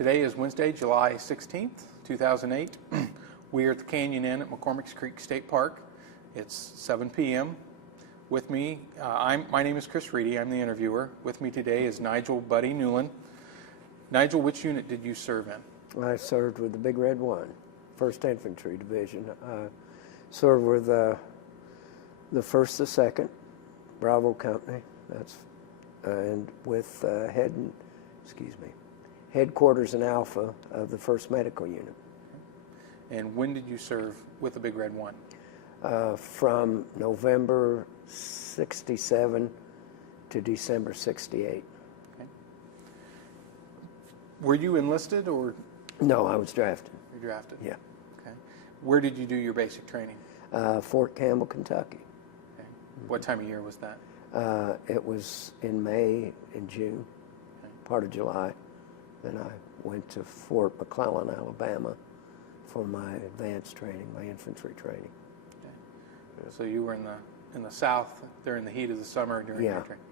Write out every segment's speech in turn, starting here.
Today is Wednesday, July 16th, 2008. We are at the Canyon Inn at McCormick's Creek State Park. It's 7 p.m. With me, my name is Chris Reedy. I'm the interviewer. With me today is Nigel Buddy Newlin. Nigel, which unit did you serve in? I served with the Big Red 1, First Infantry Division. I served with the 1st, the 2nd, Bravo Company. And with headquarters in Alpha of the 1st Medical Unit. And when did you serve with the Big Red 1? From November 67 to December 68. Okay. Were you enlisted or? No, I was drafted. You were drafted? Yeah. Okay. Where did you do your basic training? Fort Campbell, Kentucky. Okay. What time of year was that? It was in May and June, part of July. Then I went to Fort McClellan, Alabama for my advanced training, my infantry training. Okay. So you were in the South during the heat of the summer during your training.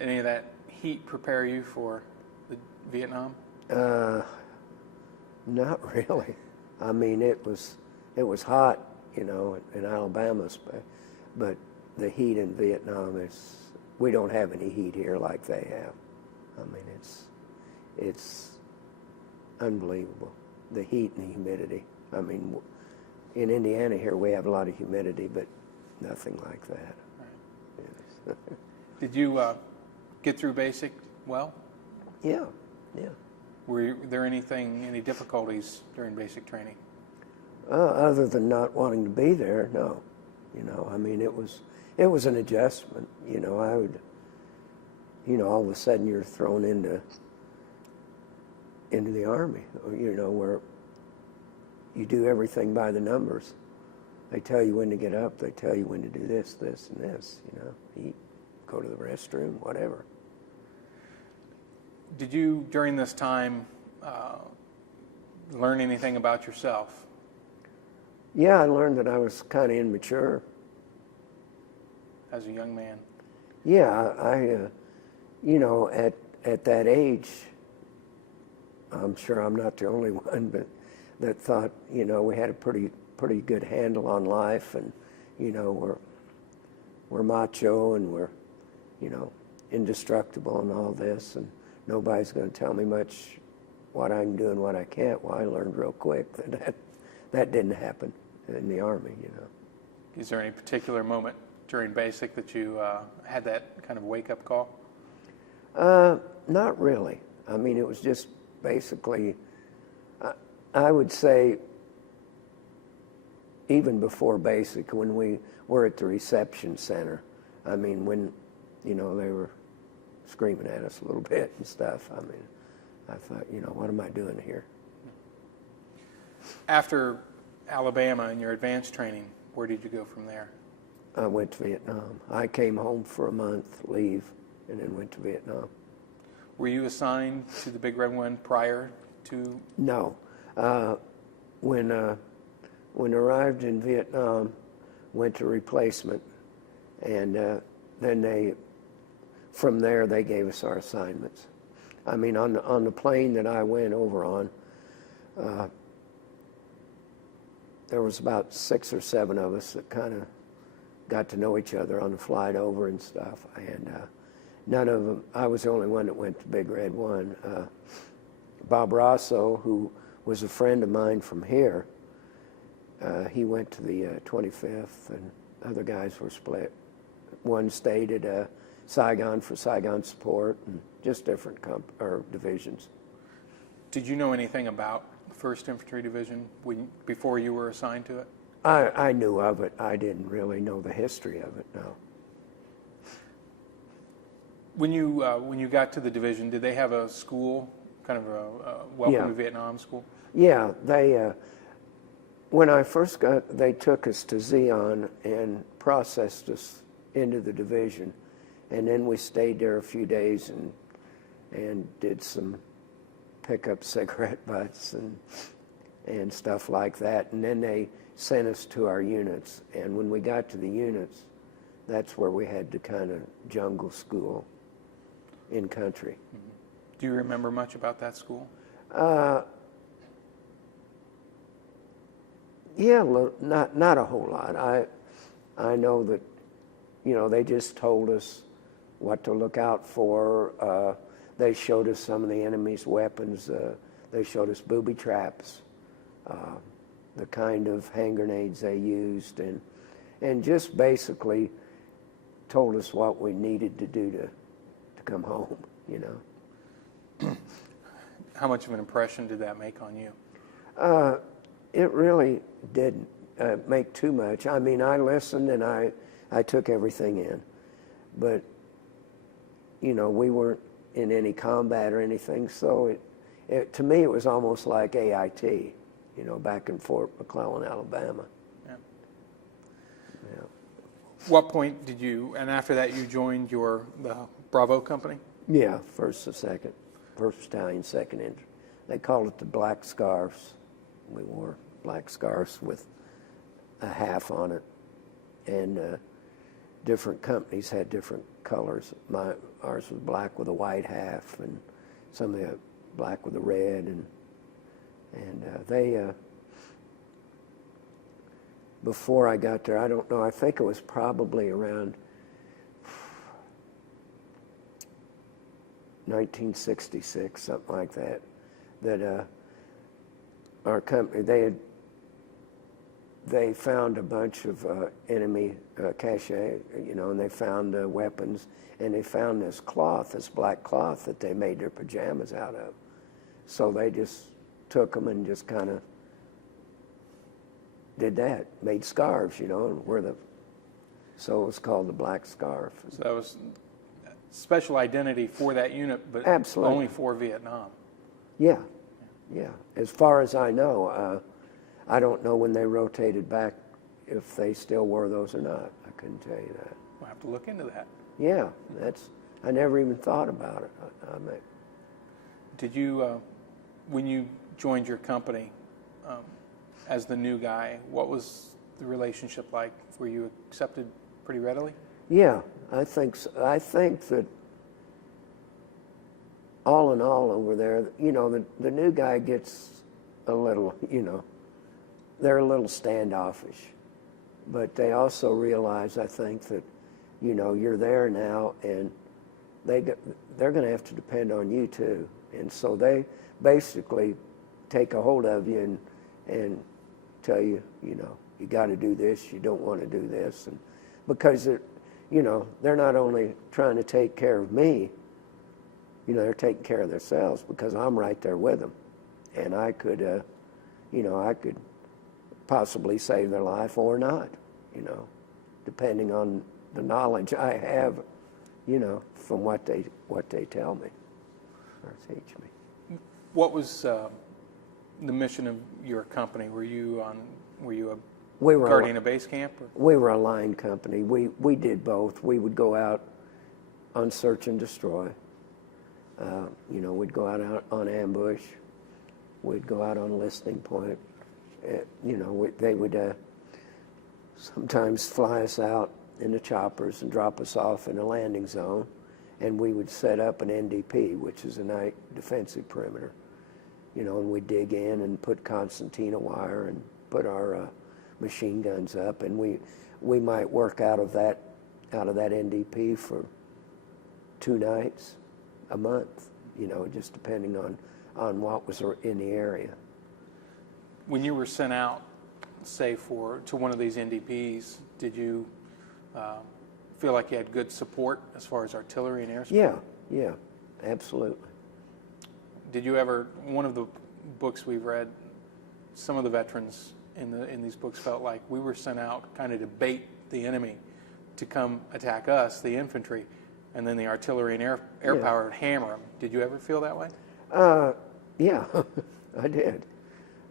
Any of that heat prepare you for the Vietnam? Not really. I mean, it was hot, in Alabama, but the heat in Vietnam we don't have any heat here like they have. I mean, it's unbelievable, the heat and the humidity. I mean, in Indiana here we have a lot of humidity, but nothing like that. Right. Yes. Did you get through basic well? Yeah. Were there any difficulties during basic training? Other than not wanting to be there, no. I mean, it was an adjustment. All of a sudden you're thrown into the Army, where you do everything by the numbers. They tell you when to get up. They tell you when to do this, this, and this. Eat, go to the restroom, whatever. Did you, during this time, learn anything about yourself? Yeah, I learned that I was kind of immature. As a young man? Yeah, at that age, I'm sure I'm not the only one, but that thought, we had a pretty good handle on life, and we're macho and we're indestructible and all this, and nobody's going to tell me much what I can do and what I can't. Well, I learned real quick that didn't happen in the Army. Is there any particular moment during basic that you had that kind of wake-up call? Not really. I mean, it was just basically, I would say, even before basic, when we were at the reception center, I mean, when, they were screaming at us a little bit and stuff, I mean, I thought, what am I doing here? After Alabama and your advanced training, where did you go from there? I went to Vietnam. I came home for a month, leave, and then went to Vietnam. Were you assigned to the Big Red 1 prior to? No. When arrived in Vietnam, went to replacement, and then from there they gave us our assignments. I mean, on the plane that I went over on, there was about 6 or 7 of us that kind of got to know each other on the flight over and stuff, and none of them, I was the only one that went to Big Red 1. Bob Rosso, who was a friend of mine from here, he went to the 25th, and other guys were split. One stayed at Saigon for Saigon support, and just different divisions. Did you know anything about the First Infantry Division before you were assigned to it? I knew of it. I didn't really know the history of it, no. When you got to the division, did they have a school, kind of a welcome to Vietnam school? Yeah, when I first they took us to Zion and processed us into the division, and then we stayed there a few days and did some pick-up cigarette butts and stuff like that, and then they sent us to our units, and when we got to the units, that's where we had to kind of jungle school in country. Mm-hmm. Do you remember much about that school? Yeah, not a whole lot. I know that, you know, they just told us what to look out for. They showed us some of the enemy's weapons. They showed us booby traps, the kind of hand grenades they used, and just basically told us what we needed to do to come home, you know. How much of an impression did that make on you? It really didn't make too much. I mean, I listened and I took everything in. But, you know, we weren't in any combat or anything, so to me it was almost like AIT, you know, back in Fort McClellan, Alabama. Yeah. Yeah. What point did you, and after that you joined the Bravo company? Yeah, 1st or 2nd, 1st Battalion, 2nd Infantry. They called it the Black Scarfs. We wore black scarves with a half on it, and different companies had different colors. Ours was black with a white half, and some of the black with a red, and they before I got there, I don't know, I think it was probably around 1966, something like that, that our company, they found a bunch of enemy cache, you know, and they found weapons, and they found this cloth, this black cloth that they made their pajamas out of. So they just took them and just kind of did that, made scarves, you know, and so it was called the Black Scarf. So that was special identity for that unit, but Absolutely. Only for Vietnam. Yeah, yeah. As far as I know, I don't know when they rotated back if they still wore those or not. I couldn't tell you that. We'll have to look into that. Yeah, I never even thought about it. Did you, when you joined your company as the new guy, what was the relationship like? Were you accepted pretty readily? Yeah, I think so. I think that all in all over there, you know, the new guy gets a little, you know, they're a little standoffish. But they also realize, I think, that, you know, you're there now, and they're going to have to depend on you too. And so they basically take a hold of you and tell you, you know, you got to do this, you don't want to do this. And because, you know, they're not only trying to take care of me, you know, they're taking care of themselves, because I'm right there with them. And I could, you know, I could possibly save their life or not, you know, depending on the knowledge I have, you know, from what they tell me or teach me. What was the mission of your company? Were you a guarding a base camp? Or? We were a line company. We did both. We would go out on search and destroy. You know, we'd go out on ambush. We'd go out on listening point. You know, they would sometimes fly us out in the choppers and drop us off in a landing zone, and we would set up an NDP, which is a night defensive perimeter. You know, and we'd dig in and put concertina wire and put our machine guns up, and we might work out of that NDP for 2 nights, a month. You know, just depending on what was in the area. When you were sent out, say to one of these NDPs, did you feel like you had good support as far as artillery and air support? Yeah, absolutely. Did you ever, one of the books we've read, some of the veterans in these books felt like we were sent out kind of to bait the enemy to come attack us, the infantry, and then the artillery and air power would hammer them. Did you ever feel that way? Yeah, I did.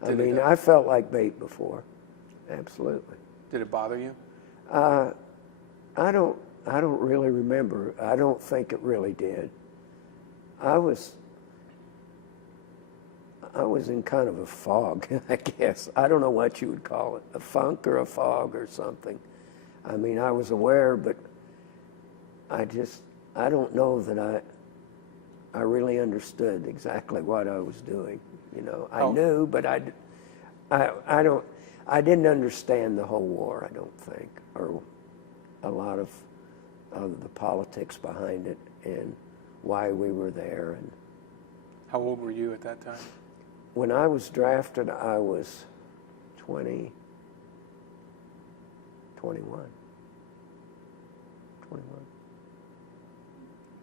I mean, I felt like bait before. Absolutely. Did it bother you? I don't really remember. I don't think it really did. I was in kind of a fog, I guess. I don't know what you would call it, a funk or a fog or something. I mean, I was aware, but I don't know that I really understood exactly what I was doing. You know, I Oh. knew, but I didn't understand the whole war, I don't think, or a lot of the politics behind it and why we were there. And How old were you at that time? when I was drafted, I was 21. 21.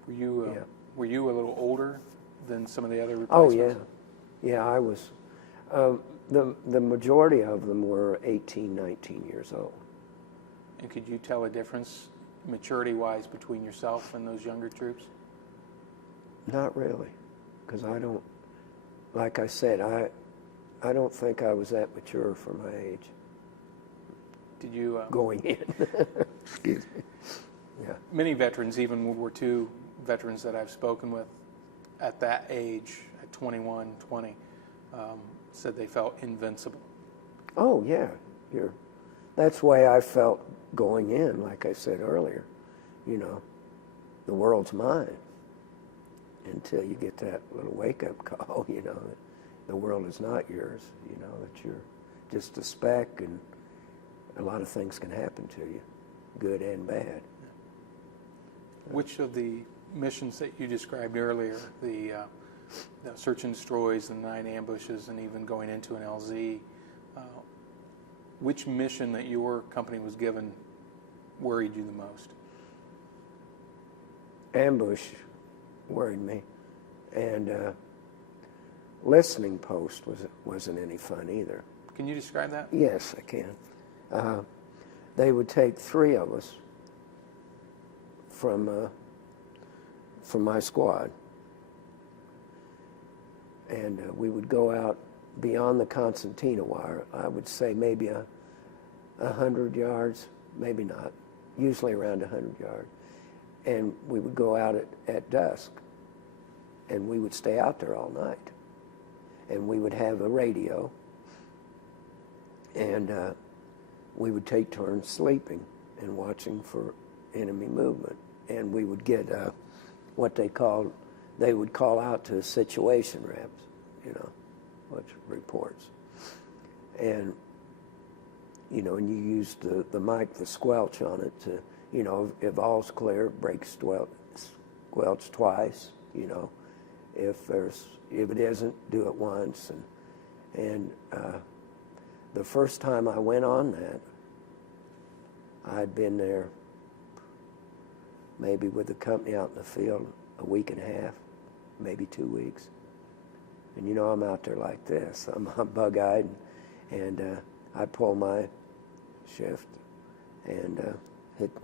Yeah. Were you a little older than some of the other Oh, replacements? yeah. I was. The majority of them were 18, 19 years old. And could you tell a difference, maturity-wise, between yourself and those younger troops? Not really, because I don't, like I said, I don't think I was that mature for my age. Did you? Going in. Excuse me. Yeah. Many veterans, even World War II veterans that I've spoken with at that age, at 21, 20, said they felt invincible. Oh, yeah. That's the way I felt going in, like I said earlier. You know, the world's mine. Until you get that little wake-up call, you know, that the world is not yours, you know, that you're just a speck and a lot of things can happen to you, good and bad. Which of the missions that you described earlier, the search and destroys, the 9 ambushes, and even going into an LZ, which mission that your company was given worried you the most? Ambush worried me, and listening post wasn't any fun either. Can you describe that? Yes, I can. They would take 3 of us from my squad, and we would go out beyond the concertina wire. I would say maybe 100 yards, maybe not, usually around 100 yards. And we would go out at dusk, and we would stay out there all night. And we would have a radio, and we would take turns sleeping and watching for enemy movement. And we would get what they would call out to situation reps, you know, which reports. And, you know, and you use the mic, the squelch on it to, you know, if all's clear, break squelch twice, you know. If it isn't, do it once. And the first time I went on that, I'd been there maybe with the company out in the field a week and a half, maybe 2 weeks. And you know, I'm out there like this. I'm bug-eyed, and I pull my shift and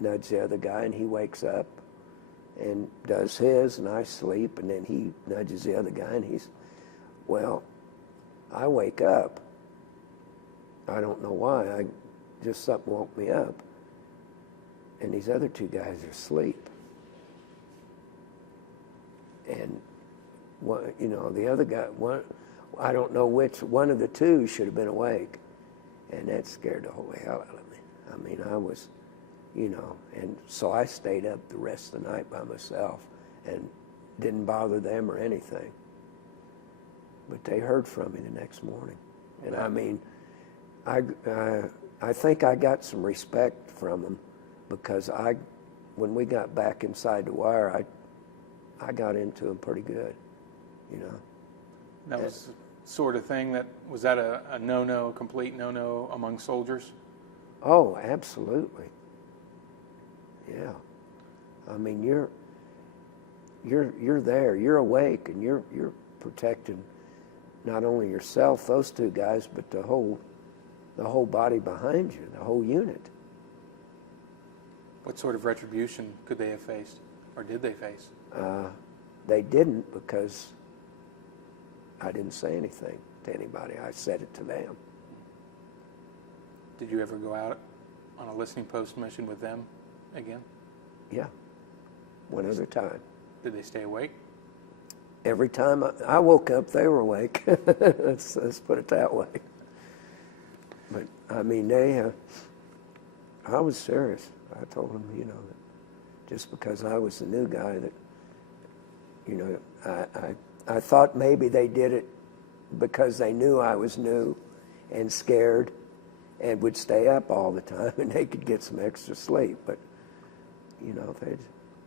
nudge the other guy, and he wakes up and does his, and I sleep, and then he nudges the other guy, and well, I wake up. I don't know why. Just something woke me up. And these other 2 guys are asleep. And you know, the other guy, I don't know which one of the 2 should have been awake, and that scared the holy hell out of me. I mean, I was, you know, and so I stayed up the rest of the night by myself and didn't bother them or anything. But they heard from me the next morning, and I mean, I think I got some respect from them because when we got back inside the wire, I got into them pretty good, you know. That was the sort of thing was that a no-no, a complete no-no among soldiers? Oh, absolutely. Yeah. I mean, you're there, you're awake, and you're protecting not only yourself, those 2 guys, but the whole body behind you, the whole unit. What sort of retribution could they have faced, or did they face? They didn't, because I didn't say anything to anybody. I said it to them. Did you ever go out on a listening post mission with them again? Yeah, one other time. Did they stay awake? Every time I woke up, they were awake. let's put it that way. But I mean, I was serious. I told them, you know, that just because I was the new guy, that You know, I thought maybe they did it because they knew I was new and scared and would stay up all the time and they could get some extra sleep. But, you know,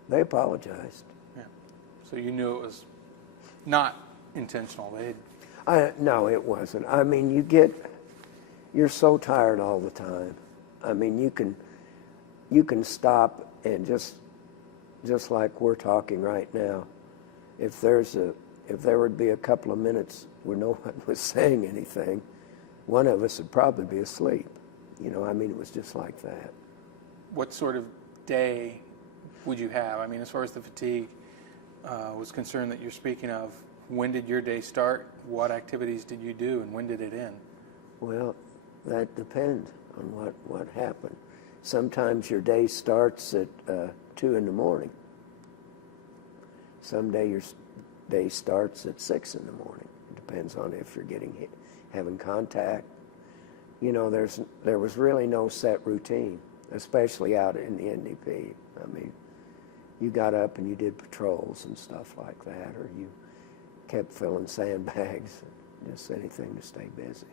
they apologized. Yeah. So you knew it was not intentional. No, it wasn't. I mean, you're so tired all the time. I mean, you can stop and just like we're talking right now, if there would be a couple of minutes where no one was saying anything, one of us would probably be asleep. You know, I mean, it was just like that. What sort of day would you have? I mean, as far as the fatigue was concerned that you're speaking of, when did your day start? What activities did you do, and when did it end? Well, that depends on what happened. Sometimes your day starts at 2 in the morning. Some day your day starts at 6 in the morning. It depends on if you're having contact. You know, there was really no set routine, especially out in the NDP. I mean, you got up and you did patrols and stuff like that, or you kept filling sandbags, just anything to stay busy.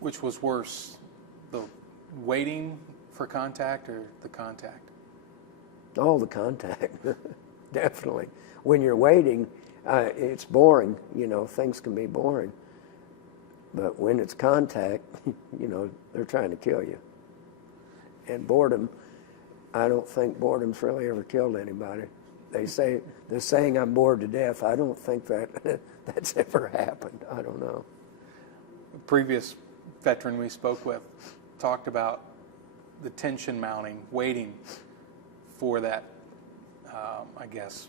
Which was worse, the waiting for contact or the contact? Oh, the contact, definitely. When you're waiting, it's boring. You know, things can be boring. But when it's contact, you know, they're trying to kill you. And boredom, I don't think boredom's really ever killed anybody. They're saying I'm bored to death. I don't think that's ever happened. I don't know. A previous veteran we spoke with talked about the tension mounting, waiting for that, I guess,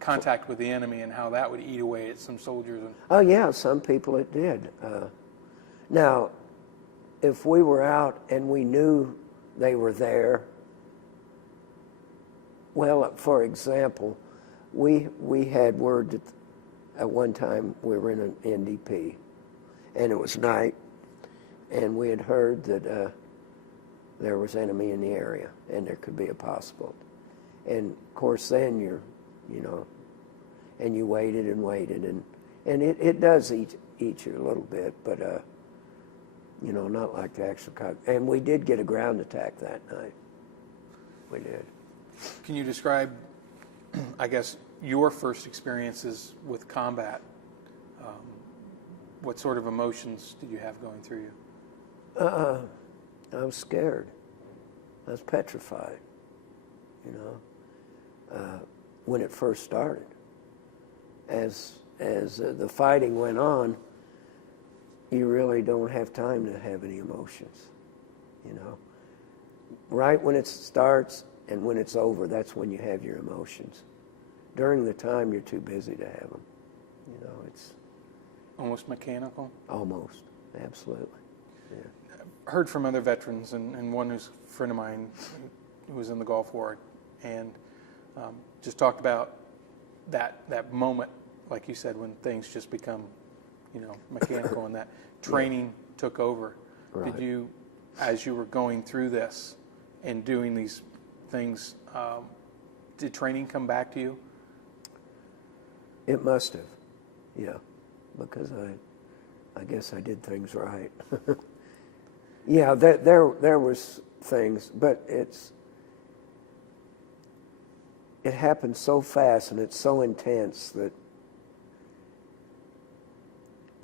contact with the enemy and how that would eat away at some soldiers. Oh, yeah, some people it did. Now, if we were out and we knew they were there, well, for example, we had word that at one time we were in an NDP, and it was night, and we had heard that there was enemy in the area, and there could be a possible. And of course, then you know, and you waited and waited, and it does eat you a little bit, but you know, not like the actual. And we did get a ground attack that night. We did. Can you describe, I guess, your first experiences with combat? What sort of emotions did you have going through you? I was scared. I was petrified, you know, when it first started. As the fighting went on, you really don't have time to have any emotions, you know. Right when it starts and when it's over, that's when you have your emotions. During the time, you're too busy to have them. You know, it's almost mechanical? Almost, absolutely, yeah. I've heard from other veterans, and one who's a friend of mine who was in the Gulf War, and just talked about that moment, like you said, when things just become, you know, mechanical, and that training took over. Right. Did you, as you were going through this and doing these things, did training come back to you? It must have, yeah, because I guess I did things right. Yeah, there was things, but it happened so fast and it's so intense that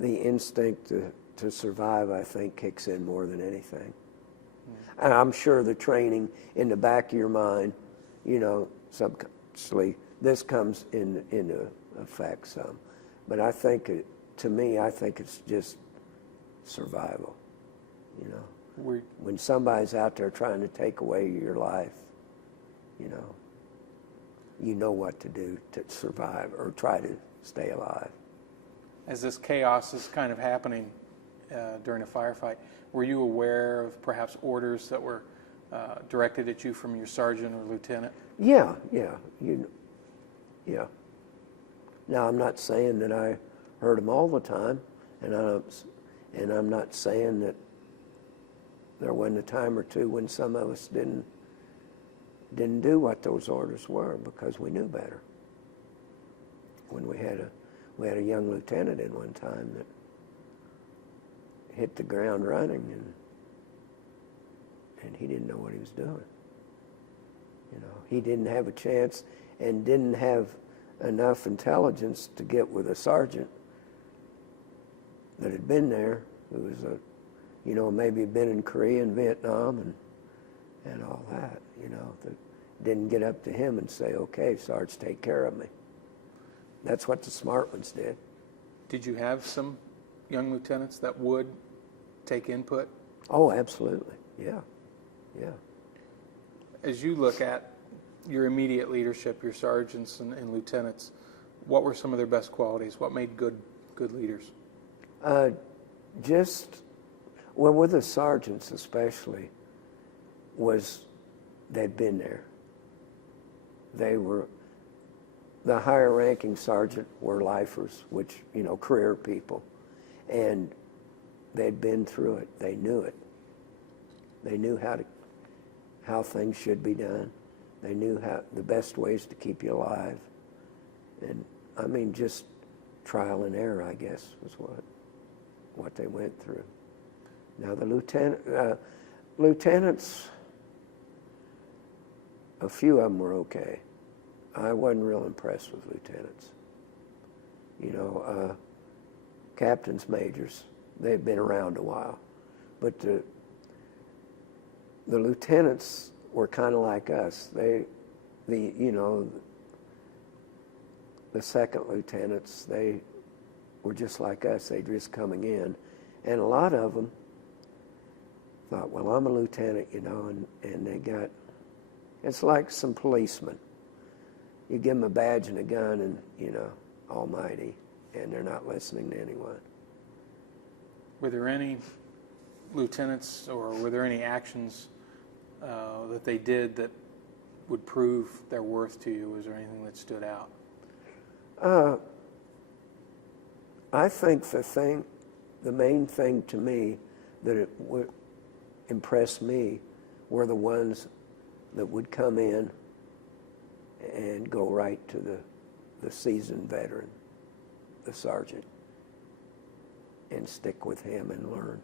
the instinct to survive, I think, kicks in more than anything. Mm. And I'm sure the training in the back of your mind, you know, subconsciously, this comes into effect some. But I think, to me, I think it's just survival, you know. When somebody's out there trying to take away your life, you know what to do to survive or try to stay alive. As this chaos is kind of happening during a firefight, were you aware of perhaps orders that were directed at you from your sergeant or lieutenant? Yeah. Now, I'm not saying that I heard them all the time, and I'm not saying that there wasn't a time or two when some of us didn't do what those orders were because we knew better. when we had a young lieutenant in one time that hit the ground running, and he didn't know what he was doing. You know, he didn't have a chance and didn't have enough intelligence to get with a sergeant that had been there, who was maybe had been in Korea and Vietnam and all that, that didn't get up to him and say, okay, Sarge, take care of me. That's what the smart ones did. Did you have some young lieutenants that would take input? Oh, absolutely, yeah. As you look at your immediate leadership, your sergeants and lieutenants, what were some of their best qualities? What made good leaders? With the sergeants especially, they'd been there. They were, the higher ranking sergeant were lifers, which, career people. And they'd been through it. They knew it. They knew how things should be done. They knew the best ways to keep you alive. And just trial and error, I guess, was what they went through. Now the lieutenants, a few of them were okay. I wasn't real impressed with lieutenants. Captains, majors, they've been around a while. But the lieutenants were kind of like us. The second lieutenants, they were just like us. They were just coming in. And a lot of them thought, well, I'm a lieutenant, and they got, it's like some policemen. You give them a badge and a gun and, almighty, and they're not listening to anyone. Were there any lieutenants or were there any actions that they did that would prove their worth to you? Was there anything that stood out? I think the main thing to me that it would impress me were the ones that would come in and go right to the seasoned veteran, the sergeant, and stick with him and learn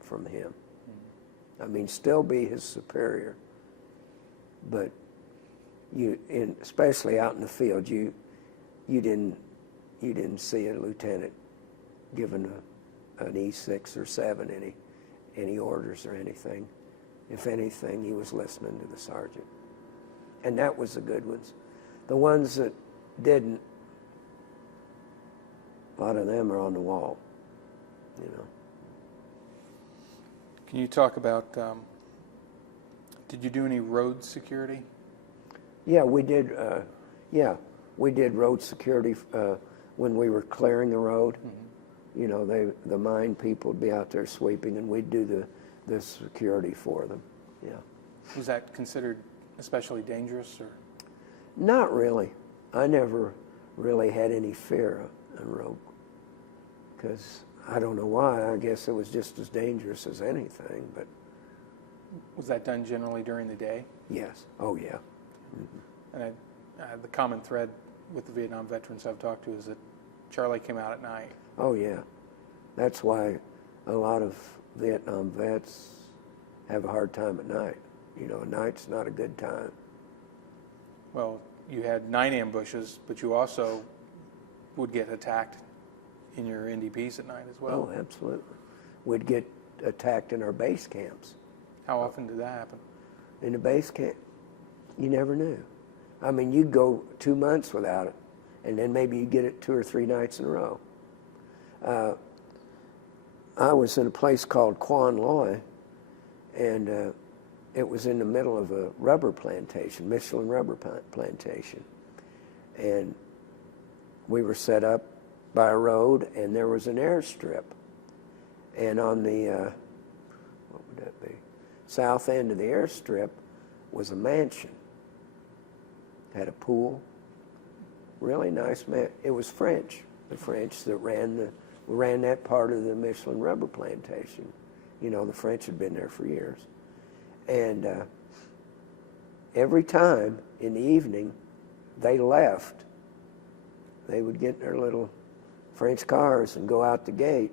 from him. Still be his superior, but especially out in the field, you didn't see a lieutenant giving an E6 or 7 any orders or anything. If anything, he was listening to the sergeant. And that was the good ones. The ones that didn't, a lot of them are on the wall, Can you talk about, did you do any road security? Yeah, we did. We did road security when we were clearing the road. Mm-hmm. The mine people would be out there sweeping, and we'd do the security for them. Yeah. Was that considered especially dangerous, or? Not really. I never really had any fear on road, because I don't know why. I guess it was just as dangerous as anything. But was that done generally during the day? Yes. Oh yeah. Mm-hmm. And the common thread with the Vietnam veterans I've talked to is that Charlie came out at night. Oh yeah. That's why a lot of Vietnam vets have a hard time at night. Night's not a good time. Well, you had 9 ambushes, but you also would get attacked in your NDPs at night as well. Oh, absolutely. We'd get attacked in our base camps. How often did that happen? In the base camp, you never knew. You'd go 2 months without it, and then maybe you'd get it 2 or 3 nights in a row. I was in a place called Quan Loy, and it was in the middle of a rubber plantation, Michelin rubber plantation. And we were set up by a road, and there was an airstrip. And on the, what would that be? South end of the airstrip was a mansion. Had a pool, really nice man. It was French, the French that ran that part of the Michelin rubber plantation. The French had been there for years. And every time in the evening they left, they would get in their little French cars and go out the gate,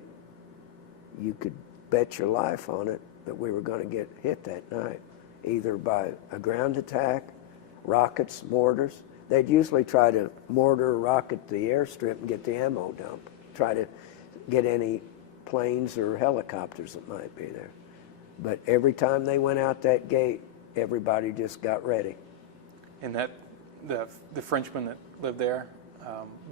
you could bet your life on it that we were going to get hit that night, either by a ground attack, rockets, mortars. They'd usually try to mortar or rocket the airstrip and get the ammo dump, try to get any planes or helicopters that might be there. But every time they went out that gate, everybody just got ready. And that the Frenchmen that lived there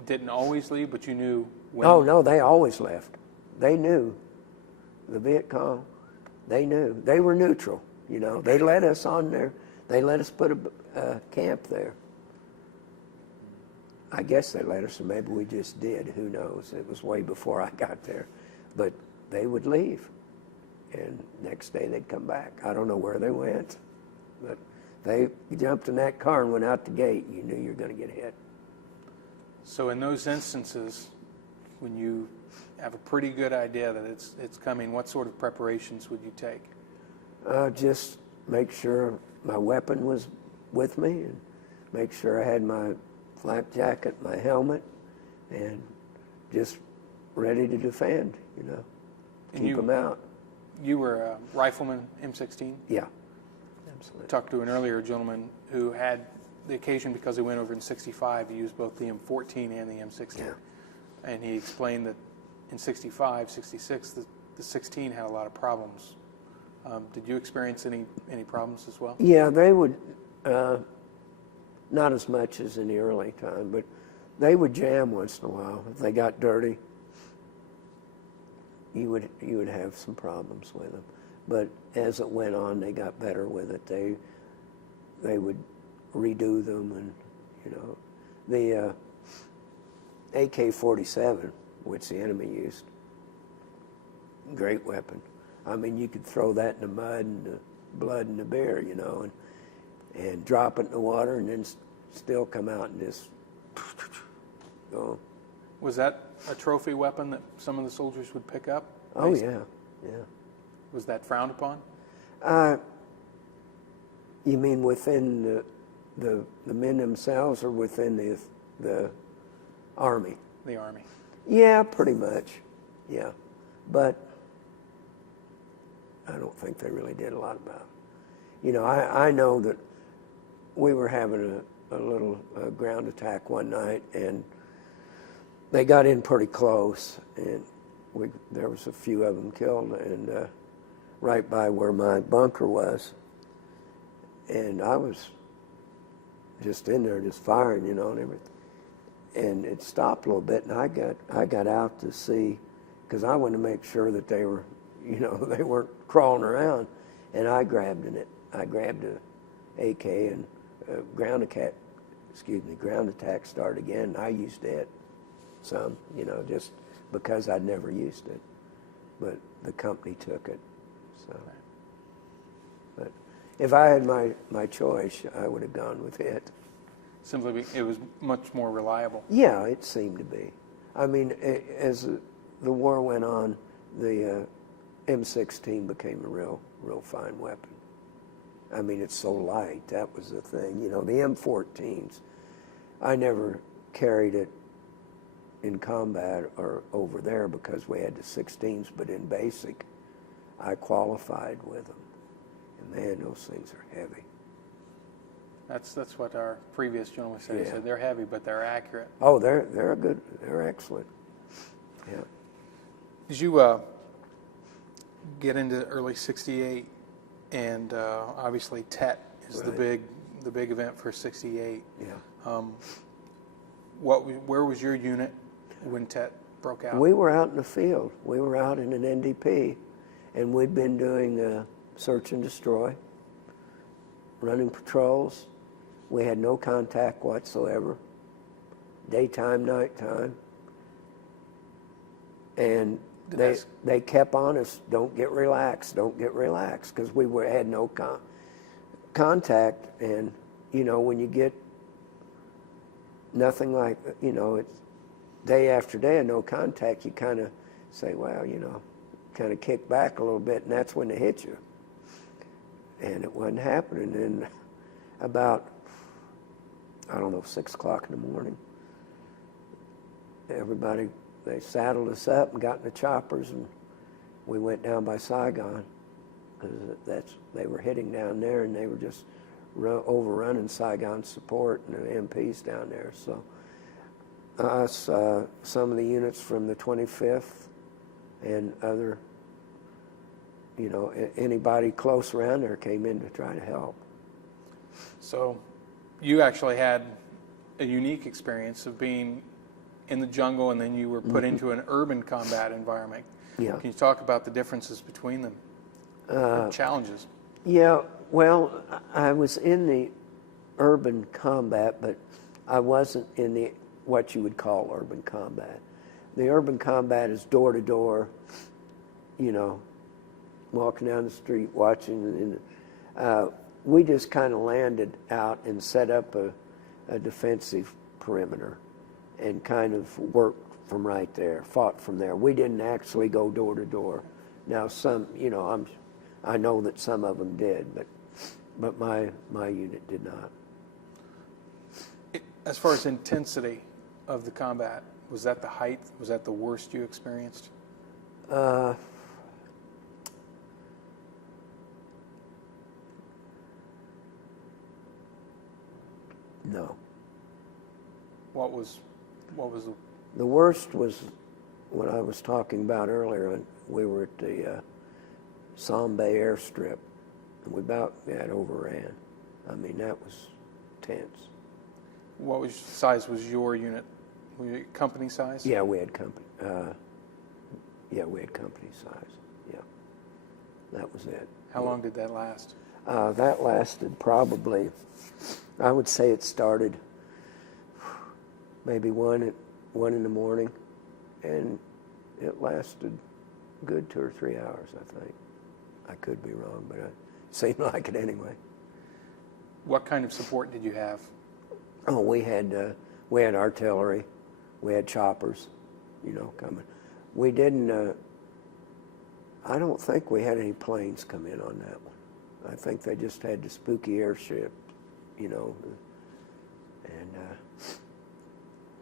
didn't always leave, but you knew when. Oh, no, they always left. They knew. The Viet Cong, they knew. They were neutral, you know. They let us on there. They let us put a camp there. I guess they let us, or maybe we just did. Who knows? It was way before I got there. But they would leave, and next day they'd come back. I don't know where they went, but they jumped in that car and went out the gate. You knew you were going to get hit. So in those instances, when you have a pretty good idea that it's coming, what sort of preparations would you take? Just make sure my weapon was with me, and make sure I had my flak jacket, my helmet, and just ready to defend, you know, keep them out. You were a rifleman, M16? Yeah, absolutely. Talked to an earlier gentleman who had the occasion, because he went over in 65, he used both the M14 and the M16. Yeah. And he explained that in 65, 66, the 16 had a lot of problems. Did you experience any problems as well? Yeah, they would, not as much as in the early time, but they would jam once in a while. If they got dirty, you would have some problems with them. But as it went on, they got better with it. They would redo them, and you know, the AK-47, which the enemy used, great weapon. I mean, you could throw that in the mud and the blood and the beer, you know, and drop it in the water, and then still come out and just go. Was that a trophy weapon that some of the soldiers would pick up? Oh, yeah, yeah. Was that frowned upon? You mean within the men themselves, or within the Army? The Army. Yeah, pretty much, yeah. But I don't think they really did a lot about it. You know, I know that we were having a little ground attack one night, and they got in pretty close, and there was a few of them killed, and right by where my bunker was. And I was just in there just firing, you know, and everything. And it stopped a little bit, and I got out to see, because I wanted to make sure that they were, you know, they weren't crawling around. And I grabbed a AK, and ground attack started again. And I used it some, you know, just because I'd never used it. But the company took it. So, but if I had my choice, I would have gone with it. Simply, it was much more reliable. Yeah, it seemed to be. I mean, as the war went on, the M16 became a real fine weapon. I mean, it's so light. That was the thing. You know, the M14s, I never carried it in combat or over there because we had the 16s, but in basic, I qualified with them. And man, those things are heavy. That's what our previous gentleman said. Yeah. He said they're heavy, but they're accurate. Oh, they're good. They're excellent. Yeah. Did you get into early '68, and obviously TET is Right. the big event for '68. Yeah. Where was your unit when TET broke out? We were out in the field. We were out in an NDP, and we'd been doing search and destroy, running patrols. We had no contact whatsoever, daytime, nighttime. And they kept on us, don't get relaxed, because we had no contact. And, you know, when you get nothing like, you know, it's day after day of no contact, you kind of say, well, you know, kind of kick back a little bit, and that's when they hit you. And it wasn't happening. And about, I don't know, 6 o'clock in the morning, everybody, they saddled us up and got in the choppers, and we went down by Saigon, because they were hitting down there, and they were just overrunning Saigon support and the MPs down there. So us, some of the units from the 25th and other, you know, anybody close around there came in to try to help. So you actually had a unique experience of being in the jungle, and then you were put into an urban combat environment. Yeah. Can you talk about the differences between them? Challenges? Yeah, well, I was in the urban combat, but I wasn't in the what you would call urban combat. The urban combat is door to door, you know, walking down the street, watching. We just kind of landed out and set up a defensive perimeter and kind of worked from right there, fought from there. We didn't actually go door to door. Now some, you know, I know that some of them did, but my unit did not. As far as intensity of the combat, was that the height? Was that the worst you experienced? No. What was The worst was what I was talking about earlier. We were at the Sambe airstrip, and we about got overran. I mean, that was tense. what size was your unit? Were you company size? Yeah, we had company. We had company size. Yeah, that was it. How long did that last? That lasted probably, I would say it started maybe one in the morning, and it lasted a good 2 or 3 hours, I think. I could be wrong, but it seemed like it anyway. What kind of support did you have? Oh, we had artillery, we had choppers, you know, coming. We didn't. I don't think we had any planes come in on that one. I think they just had the spooky airship, you know. And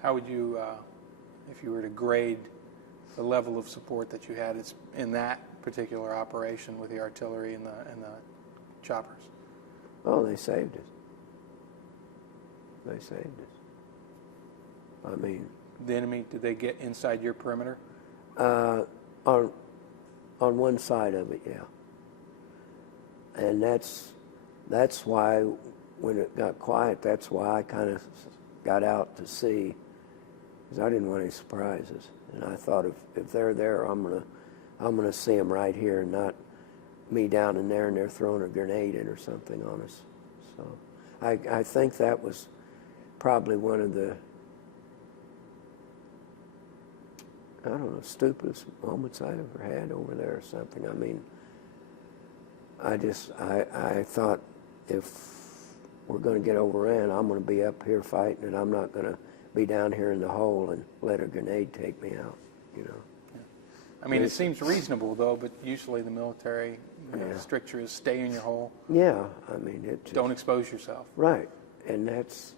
how would you, if you were to grade the level of support that you had in that particular operation with the artillery and the choppers? oh, they saved us. They saved us. I mean, The enemy, did they get inside your perimeter? on one side of it, yeah. And that's why when it got quiet, that's why I kind of got out to see, because I didn't want any surprises. And I thought if they're there, I'm gonna see them right here, and not me down in there and they're throwing a grenade in or something on us. So I think that was probably one of the, I don't know, stupidest moments I ever had over there or something. I mean, I thought if we're going to get overran, I'm going to be up here fighting, and I'm not going to be down here in the hole and let a grenade take me out, you know. Yeah. I mean, it seems reasonable, though, but usually the military stricture is stay in your hole. Yeah, I mean, it just, Don't expose yourself. right, and that's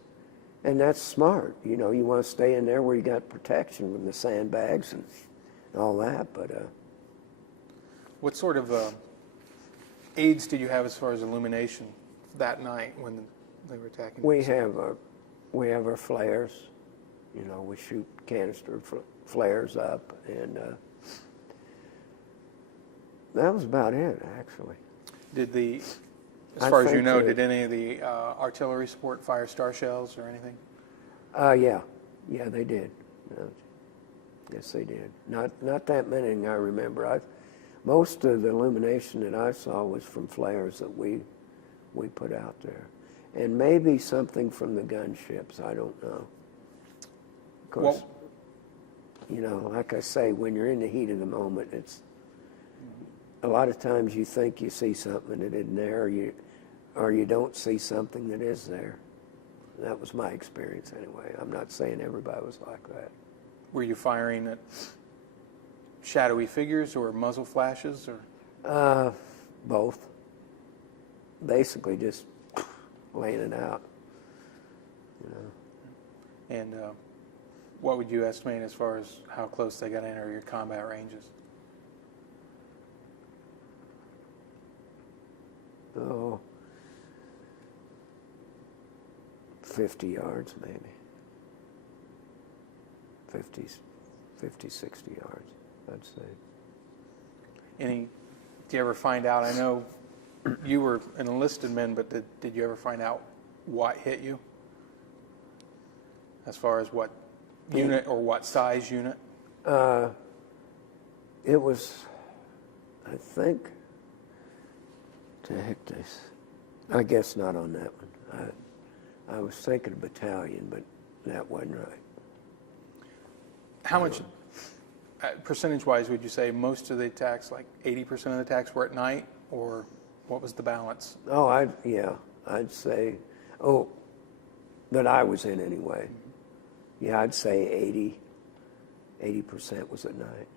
smart. You know, you want to stay in there where you got protection from the sandbags and all that. But What sort of aids did you have as far as illumination that night when they were attacking? we have our flares. You know, we shoot canister flares up, and that was about it, actually. Did as I far as you think know, that- did any of the artillery support fire star shells or anything? Yeah, they did. Yes, they did. Not that many I remember. Most of the illumination that I saw was from flares that we put out there, and maybe something from the gunships. I don't know. Of course, you know, like I say, when you're in the heat of the moment, it's a lot of times you think you see something that isn't there, or you don't see something that is there. That was my experience anyway. I'm not saying everybody was like that. Were you firing at shadowy figures or muzzle flashes, or? Both. Basically just laying it out, you know. And what would you estimate as far as how close they got in or your combat ranges? Oh, 50 yards maybe. 50, 60 yards, I'd say. Do you ever find out, I know you were an enlisted man, but did you ever find out what hit you? As far as what unit or what size unit? It was, I think, I guess not on that one. I was thinking of battalion, but that wasn't right. How much, percentage-wise, would you say most of the attacks, like 80% of the attacks were at night, or what was the balance? Oh, I'd say, that I was in anyway. Yeah, I'd say 80% was at night.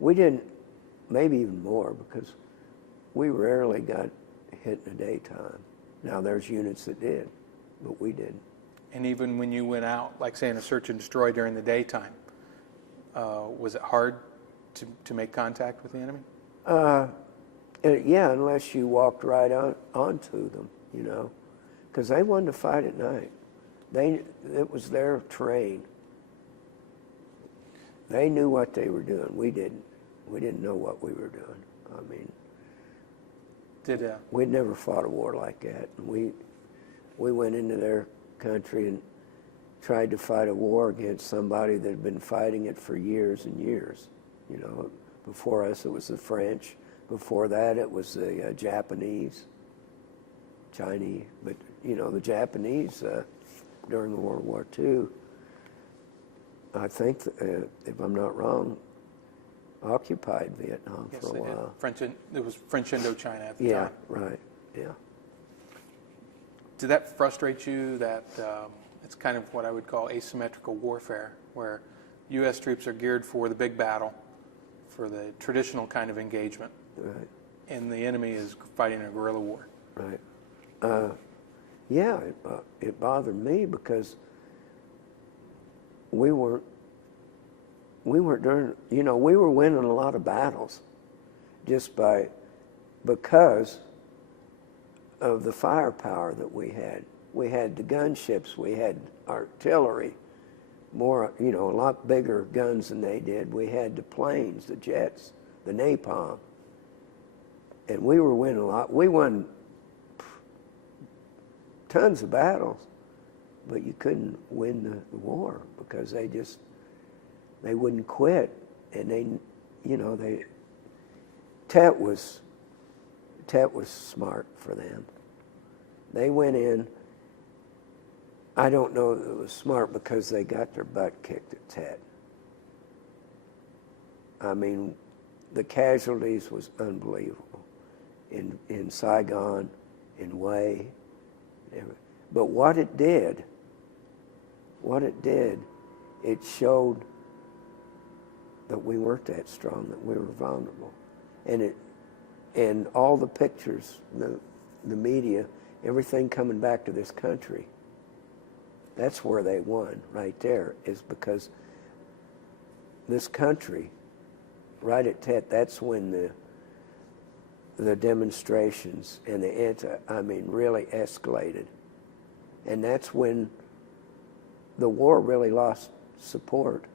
We didn't, maybe even more, because we rarely got hit in the daytime. Now, there's units that did, but we didn't. And even when you went out, like say in a search and destroy during the daytime, was it hard to make contact with the enemy? Yeah, unless you walked right onto them, you know, because they wanted to fight at night. It was their terrain. They knew what they were doing. We didn't. We didn't know what we were doing. I mean, we'd never fought a war like that. And we went into their country and tried to fight a war against somebody that had been fighting it for years and years. You know, before us it was the French. Before that it was the Japanese, Chinese. But you know, the Japanese during World War II, I think, if I'm not wrong, occupied Vietnam for a while. It was French Indochina at the time. Yeah, right. Yeah. Did that frustrate you that it's kind of what I would call asymmetrical warfare, where U.S. troops are geared for the big battle, for the traditional kind of engagement, right, and the enemy is fighting a guerrilla war? Right. Yeah, it bothered me because we weren't doing, you know, we were winning a lot of battles just because of the firepower that we had. We had the gunships, we had artillery, more, you know, a lot bigger guns than they did. We had the planes, the jets, the napalm. And we were winning a lot. We won tons of battles, but you couldn't win the war because they wouldn't quit. And Tet was smart for them. They went in, I don't know if it was smart because they got their butt kicked at Tet. I mean, the casualties was unbelievable in Saigon, in Hue. But what it did, it showed that we weren't that strong, that we were vulnerable. And all the pictures, the media, everything coming back to this country, that's where they won right there, is because this country, right at Tet, that's when the demonstrations and really escalated. And that's when the war really lost support.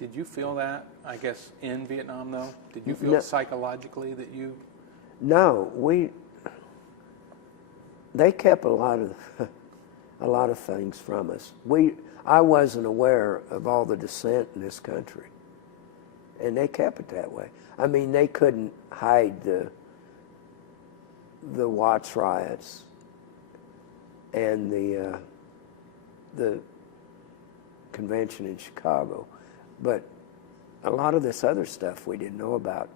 Did you feel that, I guess, in Vietnam, though? Did you feel psychologically that you... No, they kept a lot of things from us. I wasn't aware of all the dissent in this country, and they kept it that way. I mean, they couldn't hide the Watts riots and the convention in Chicago, but a lot of this other stuff we didn't know about.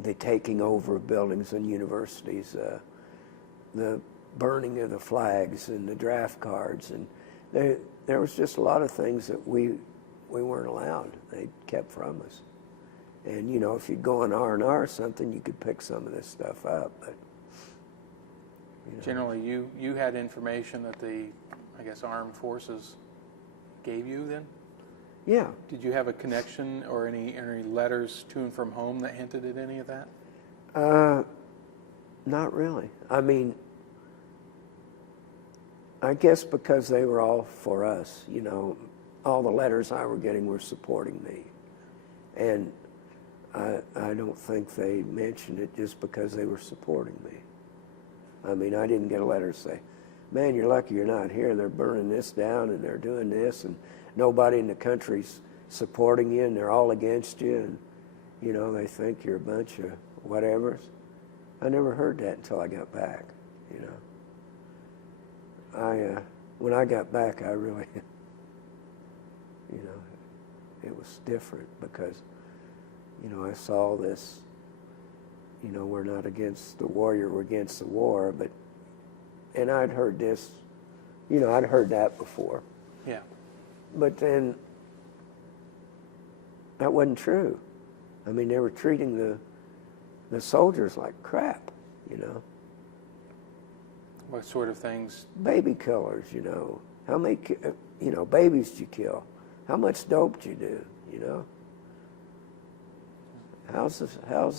The taking over of buildings and universities, the burning of the flags and the draft cards, and there was just a lot of things that we weren't allowed. They kept from us. And you know, if you'd go on R&R or something, you could pick some of this stuff up. But Generally, you had information that the, I guess, armed forces gave you then? Yeah. Did you have a connection or any letters to and from home that hinted at any of that? Not really. I mean, I guess because they were all for us, you know, all the letters I were getting were supporting me. And I don't think they mentioned it just because they were supporting me. I mean, I didn't get a letter to say, man, you're lucky you're not here. They're burning this down and they're doing this and nobody in the country's supporting you and they're all against you and, you know, they think you're a bunch of whatevers. I never heard that until I got back, you know. When I got back, I really, you know, it was different because, you know, I saw this, you know, we're not against the warrior, we're against the war, but, and I'd heard this, you know, I'd heard that before. Yeah. But then, that wasn't true. I mean, they were treating the soldiers like crap, you know. What sort of things? Baby killers, you know. How many, you know, babies did you kill? How much dope did you do, you know? How's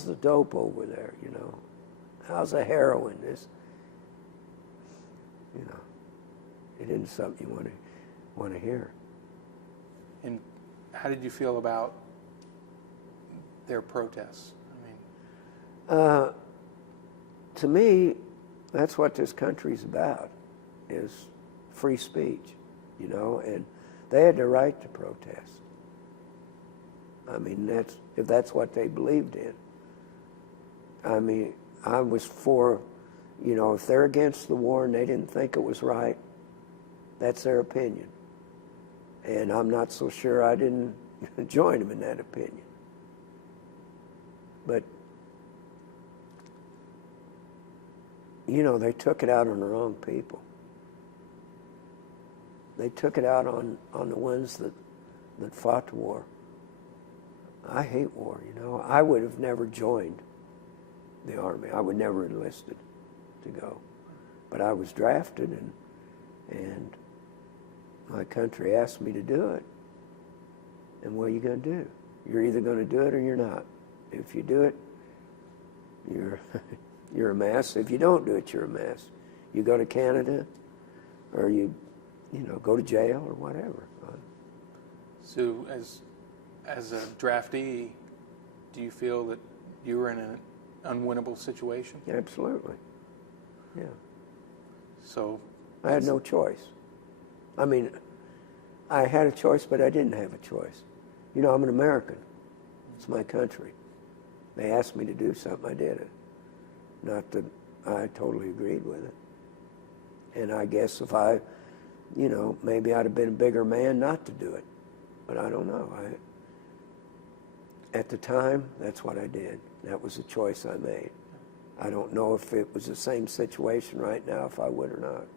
the dope over there, you know? How's the heroin? This, you know, it isn't something you want to hear. And how did you feel about their protests? I mean, to me, that's what this country's about, is free speech, you know, and they had the right to protest. I mean, if that's what they believed in. I mean, I was for, you know, if they're against the war and they didn't think it was right, that's their opinion. And I'm not so sure I didn't join them in that opinion. But, you know, they took it out on the wrong people. They took it out on the ones that fought the war. I hate war, you know. I would have never joined the Army. I would never enlisted to go. But I was drafted and my country asked me to do it. And what are you going to do? You're either going to do it or you're not. If you do it, you're a mess. If you don't do it, you're a mess. You go to Canada or you know, go to jail or whatever. So as a draftee, do you feel that you were in an unwinnable situation? Absolutely. Yeah. So I had no choice. I mean, I had a choice, but I didn't have a choice. You know, I'm an American. It's my country. They asked me to do something, I did it. Not that I totally agreed with it. And I guess if I, you know, maybe I'd have been a bigger man not to do it. But I don't know. At the time, that's what I did. That was a choice I made. I don't know if it was the same situation right now, if I would or not.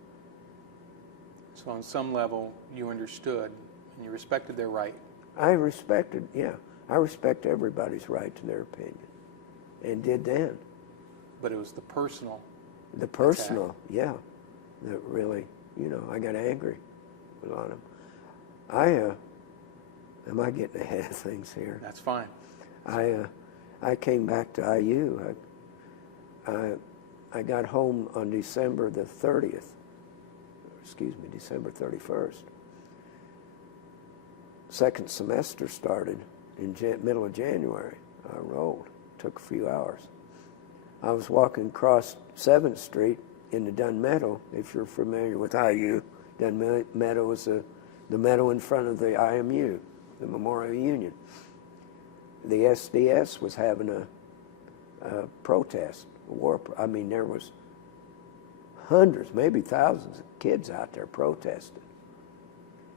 So on some level, you understood and you respected their right. I respect everybody's right to their opinion, and did then. But it was the personal. The personal, yeah, that really, you know, I got angry with on them. Am I getting ahead of things here? That's fine. I came back to IU. I got home on December the 30th. December 31st. Second semester started in middle of January. I rolled. Took a few hours. I was walking across 7th Street in the Dunn Meadow, if you're familiar with IU. Dunn Meadow is the meadow in front of the IMU, the Memorial Union. The SDS was having a protest, a war. I mean, there was hundreds, maybe thousands of kids out there protesting.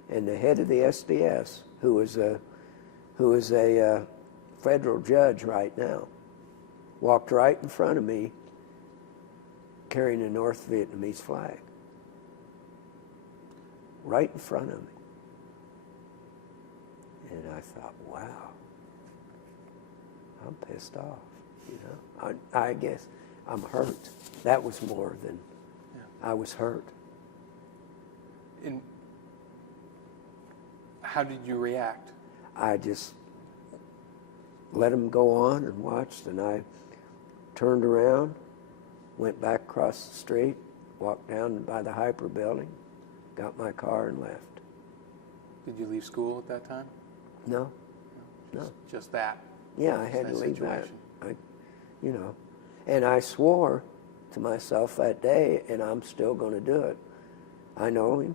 And the head of the SDS, who is a federal judge right now, walked right in front of me carrying a North Vietnamese flag. Right in front of me. And I thought, wow, I'm pissed off, you know. I guess I'm hurt. That was more than, I was hurt. How did you react? I just let him go on and watched, and I turned around, went back across the street, walked down by the Hyper building, got my car and left. Did you leave school at that time? No, no. Just that? Yeah, I had to leave that. Situation. And I swore to myself that day, and I'm still going to do it. I know him,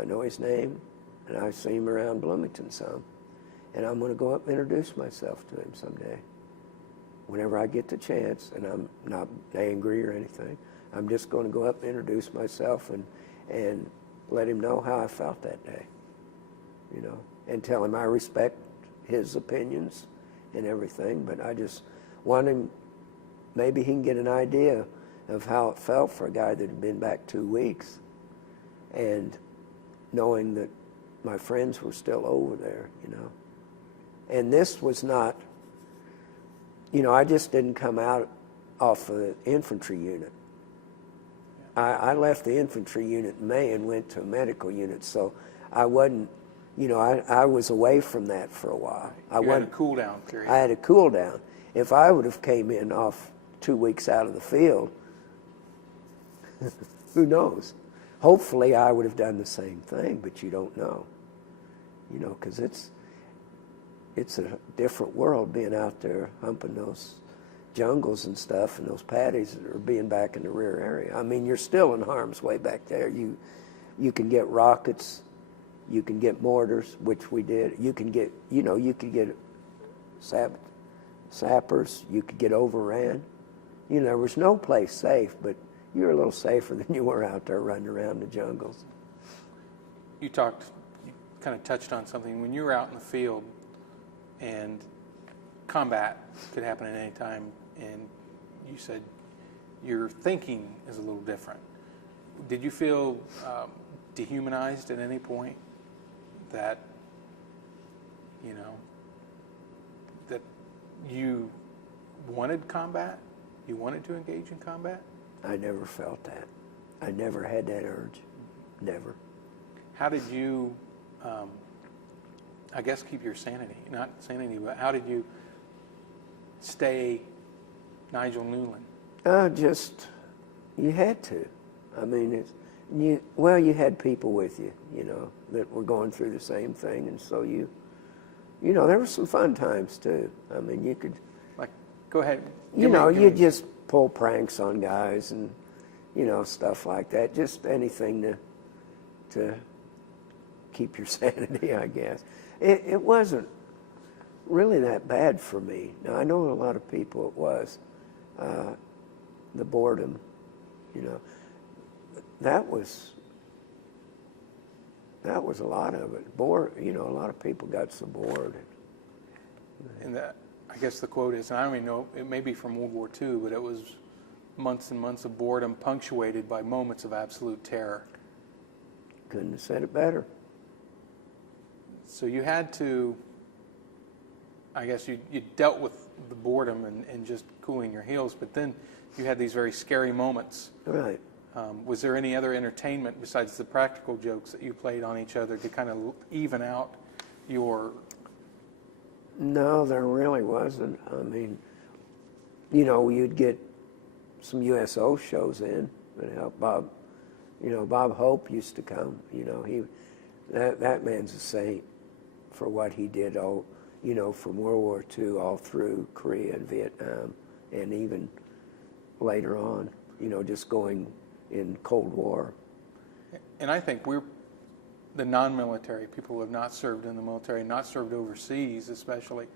I know his name, and I see him around Bloomington some, and I'm going to go up and introduce myself to him someday. Whenever I get the chance, and I'm not angry or anything, I'm just going to go up and introduce myself and let him know how I felt that day, and tell him I respect his opinions and everything, but I just want him, maybe he can get an idea of how it felt for a guy that had been back 2 weeks, and knowing that my friends were still over there, And this was not, I just didn't come out off the infantry unit. I left the infantry unit in May and went to a medical unit, so I wasn't, I was away from that for a while. You had a cool down period. I had a cool down. If I would have came in off 2 weeks out of the field, who knows? Hopefully I would have done the same thing, but you don't know. Because it's a different world being out there humping those jungles and stuff and those paddies that are being back in the rear area. I mean, you're still in harm's way back there. You can get rockets, you can get mortars, which we did. You can get, you could get sappers, you could get overran. There was no place safe, but you're a little safer than you were out there running around the jungles. You kind of touched on something. When you were out in the field, and combat could happen at any time, and you said your thinking is a little different. Did you feel dehumanized at any point? That that you wanted combat? You wanted to engage in combat? I never felt that. I never had that urge. Never. How did you, I guess, keep your sanity? Not sanity, but how did you stay Nigel Newlin? You had to. I mean, you had people with you, that were going through the same thing, and so there were some fun times too. I mean, you could, like, go ahead. You just pull pranks on guys and, stuff like that. Just anything to keep your sanity, I guess. It wasn't really that bad for me. Now, I know a lot of people it was. The boredom, that was a lot of it. A lot of people got so bored. And I guess the quote is, and I don't even know, it may be from World War II, but it was months and months of boredom punctuated by moments of absolute terror. Couldn't have said it better. So you had to, I guess you dealt with the boredom and just cooling your heels, but then you had these very scary moments. Right. Was there any other entertainment besides the practical jokes that you played on each other to kind of even out your... No, there really wasn't. I mean, you'd get some USO shows in that helped Bob. Bob Hope used to come. That man's a saint for what he did from World War II all through Korea and Vietnam, and even later on, just going in Cold War. And I think we're the non-military, people who have not served in the military, not served overseas especially,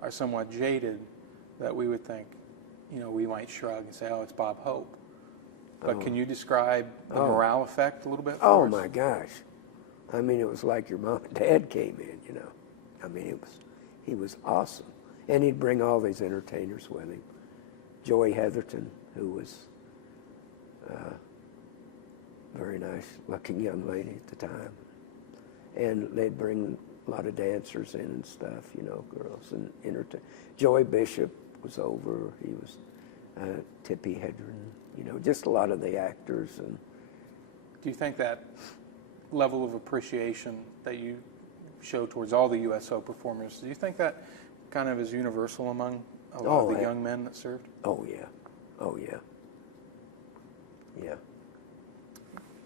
are somewhat jaded that we would think, we might shrug and say, oh, it's Bob Hope. But can you describe the morale effect a little bit for us? Oh, my gosh. I mean, it was like your mom and dad came in, I mean, he was awesome. And he'd bring all these entertainers with him. Joey Heatherton, who was a very nice-looking young lady at the time. And they'd bring a lot of dancers in and stuff, girls, and entertain. Joey Bishop was over. He was Tippy Hedren, just a lot of the actors. And do you think that level of appreciation that you show towards all the USO performers. Do you think that kind of is universal among a lot of the young men that served? Oh, yeah. Oh, yeah. Yeah.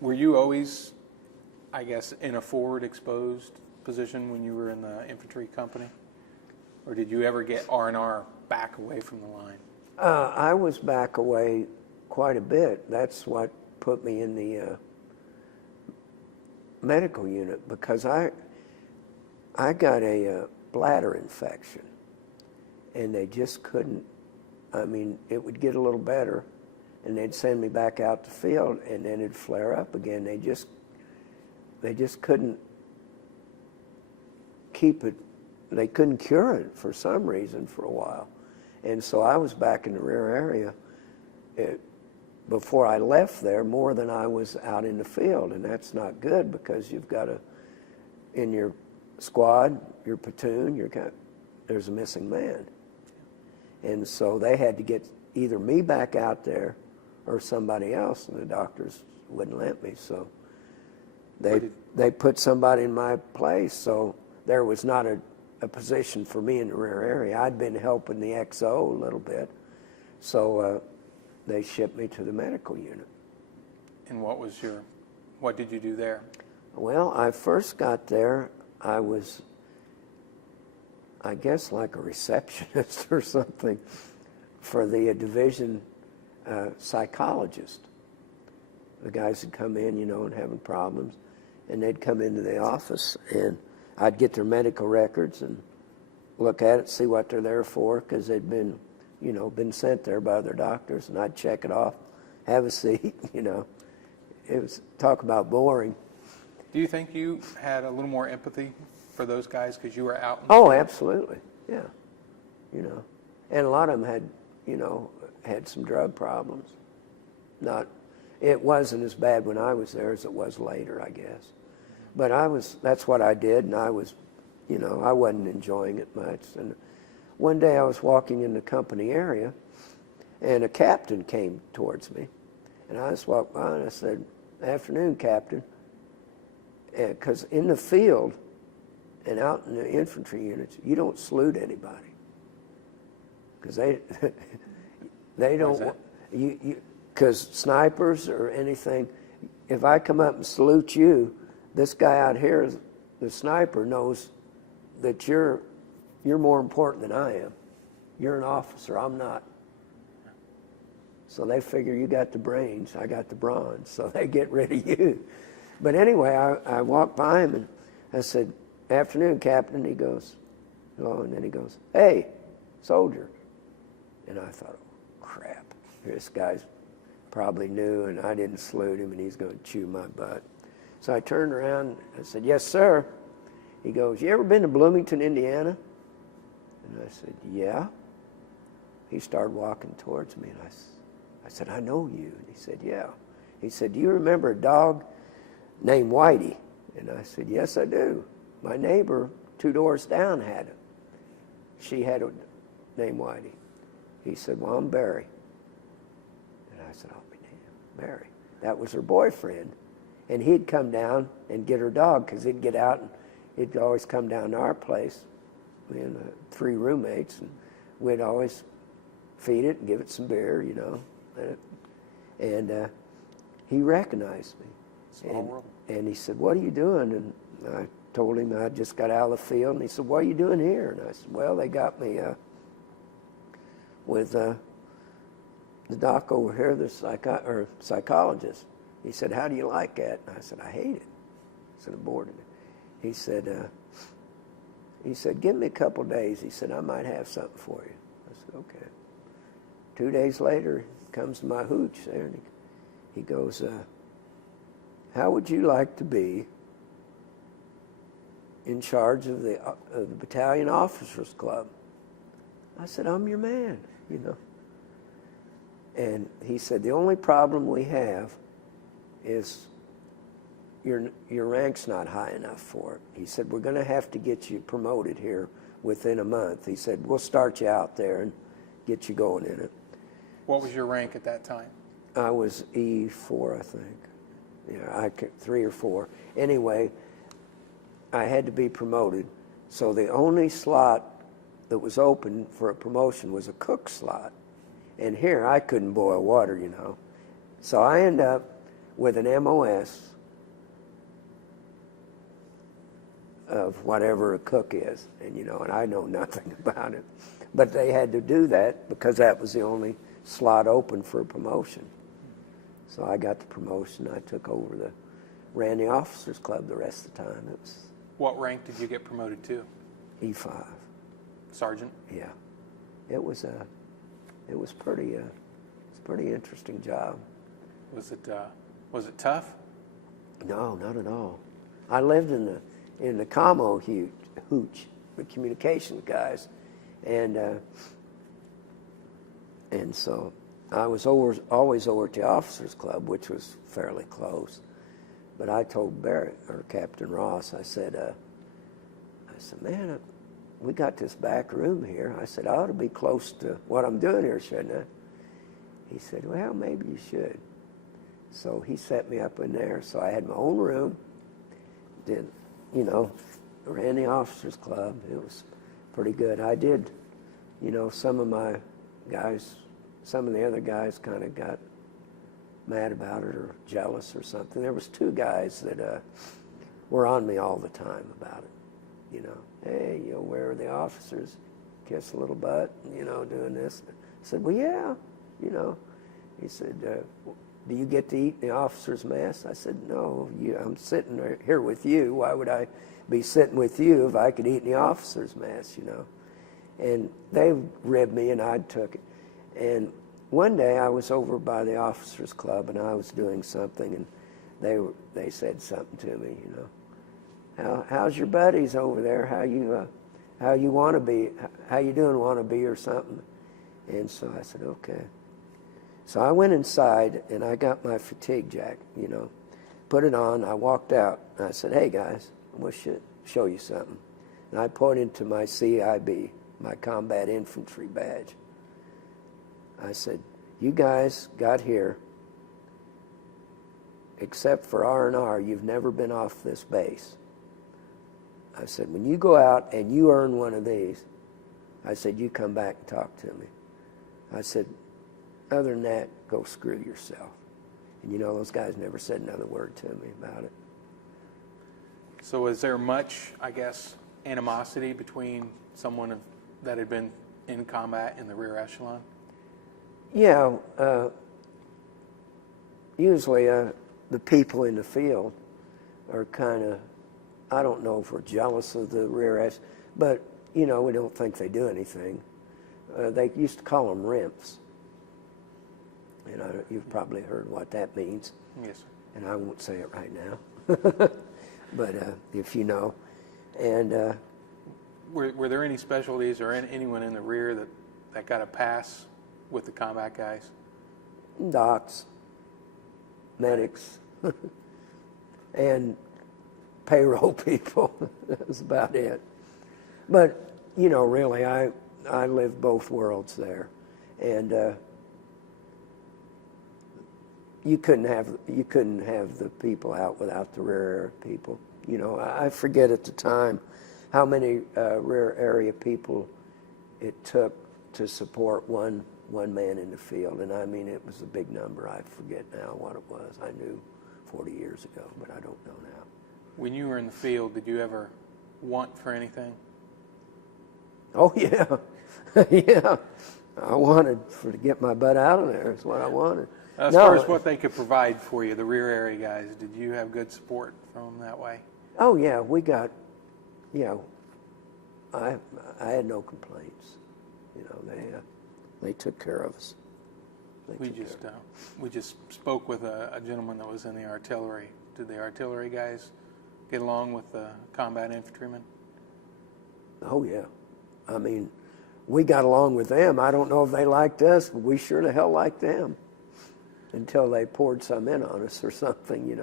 Were you always, I guess, in a forward exposed position when you were in the infantry company? Or did you ever get R&R back away from the line? I was back away quite a bit. That's what put me in the medical unit, because I got a bladder infection, and they just couldn't. I mean, it would get a little better, and they'd send me back out the field, and then it'd flare up again. They just couldn't keep it. They couldn't cure it for some reason for a while, and so I was back in the rear area before I left there more than I was out in the field, and that's not good, because you've got to, in your squad, your platoon, there's a missing man. And so they had to get either me back out there or somebody else, and the doctors wouldn't let me. So they put somebody in my place, so there was not a position for me in the rear area. I'd been helping the XO a little bit, so they shipped me to the medical unit. And what did you do there? Well, I first got there, I was, I guess, like a receptionist or something for the division psychologist. The guys would come in, and having problems, and they'd come into the office, and I'd get their medical records and look at it, see what they're there for, because they'd been, been sent there by their doctors, and I'd check it off, have a seat, It was, talk about boring. Do you think you had a little more empathy for those guys because you were out? Oh, absolutely, yeah. And a lot of them had, had some drug problems. It wasn't as bad when I was there as it was later, I guess. But that's what I did, and I was, I wasn't enjoying it much. And one day I was walking in the company area, and a captain came towards me. And I just walked by and I said, "Afternoon, Captain." Because in the field and out in the infantry units, you don't salute anybody. Because they don't, because snipers or anything, if I come up and salute you, this guy out here, the sniper, knows that you're more important than I am. You're an officer, I'm not. So they figure you got the brains, I got the bronze, so they get rid of you. But anyway, I walked by him and I said, "Afternoon, Captain." He goes, "Oh," and then he goes, "Hey, soldier." And I thought, "Oh, crap, this guy's probably new, and I didn't salute him, and he's going to chew my butt." So I turned around, I said, "Yes, sir." He goes, "You ever been to Bloomington, Indiana?" And I said, "Yeah." He started walking towards me, and I said, "I know you." And he said, "Yeah." He said, "Do you remember a dog named Whitey?" And I said, "Yes, I do. My neighbor 2 doors down had it. She had a named Whitey." He said, "Well, I'm Barry." And I said, "I'll be damned, Barry." That was her boyfriend. And he'd come down and get her dog, because he'd get out and he'd always come down to our place. We had 3 roommates, and we'd always feed it and give it some beer, And he recognized me. Small world. And he said, "What are you doing?" And I told him I just got out of the field. And he said, "What are you doing here?" And I said, "Well, they got me with the doc over here, the psychologist." He said, "How do you like that?" And I said, "I hate it." I said, "I'm bored of it." He said, "Give me a couple days." He said, "I might have something for you." I said, "Okay." 2 days later, he comes to my hooch there, and he goes, "How would you like to be in charge of the Battalion Officers Club?" I said, "I'm your man, And he said, "The only problem we have is your rank's not high enough for it." He said, "We're going to have to get you promoted here within a month." He said, "We'll start you out there and get you going in it." What was your rank at that time? I was E4, I think. Yeah, 3 or 4. Anyway, I had to be promoted. So the only slot that was open for a promotion was a cook slot. And here I couldn't boil water, you know. So I end up with an MOS of whatever a cook is, and you know, and I know nothing about it. But they had to do that because that was the only slot open for a promotion. So I got the promotion. I took over ran the officers club the rest of the time. It was What rank did you get promoted to? E5. Sergeant? Yeah. It was pretty interesting job. Was it tough? No, not at all. I lived in the commo hooch, the communications guys, and so I was always over at the officers club, which was fairly close. But I told Barrett, or Captain Ross, I said, man, we got this back room here. I said, I ought to be close to what I'm doing here, shouldn't I? He said, well, maybe you should. So he set me up in there. So I had my own room, ran the officers club. It was pretty good. I did, some of the other guys kind of got mad about it or jealous or something. There was two guys that were on me all the time about it. Hey, where are the officers? Kiss a little butt, doing this. I said, well, yeah, He said, do you get to eat in the officers' mess? I said, no, I'm sitting here with you. Why would I be sitting with you if I could eat in the officers' mess, And they ribbed me and I took it. And one day I was over by the officers' club and I was doing something and they said something to me, how's your buddies over there? How you want to be? How you doing? Want to be or something? And so I said, okay. So I went inside and I got my fatigue jacket, put it on. I walked out and I said, hey guys, I want to show you something. And I pointed to my CIB, my combat infantry badge. I said, you guys got here, except for R&R, you've never been off this base. I said, when you go out and you earn one of these, I said, you come back and talk to me. I said, other than that, go screw yourself. And those guys never said another word to me about it. So is there much, I guess, animosity between someone that had been in combat in the rear echelon? Yeah, usually the people in the field are kind of, I don't know if we're jealous of the rear echelon, but, we don't think they do anything. They used to call them RIMPs. And you've probably heard what that means. Yes, sir. And I won't say it right now. But if you know. And were there any specialties or anyone in the rear that got a pass with the combat guys? Docs, medics, and payroll people. That was about it. But, really, I lived both worlds there. And you couldn't have the people out without the rear area people. I forget at the time how many rear area people it took to support one man in the field, and I mean it was a big number. I forget now what it was. I knew 40 years ago, but I don't know now. When you were in the field, did you ever want for anything? Oh yeah, yeah. I wanted to get my butt out of there. Is what I wanted. As far as what they could provide for you, the rear area guys, did you have good support from them that way? Oh yeah, we got, I had no complaints. They took care of us. We just spoke with a gentleman that was in the artillery. Did the artillery guys get along with the combat infantrymen? Oh yeah, I mean, we got along with them. I don't know if they liked us, but we sure the hell liked them. Until they poured some in on us or something,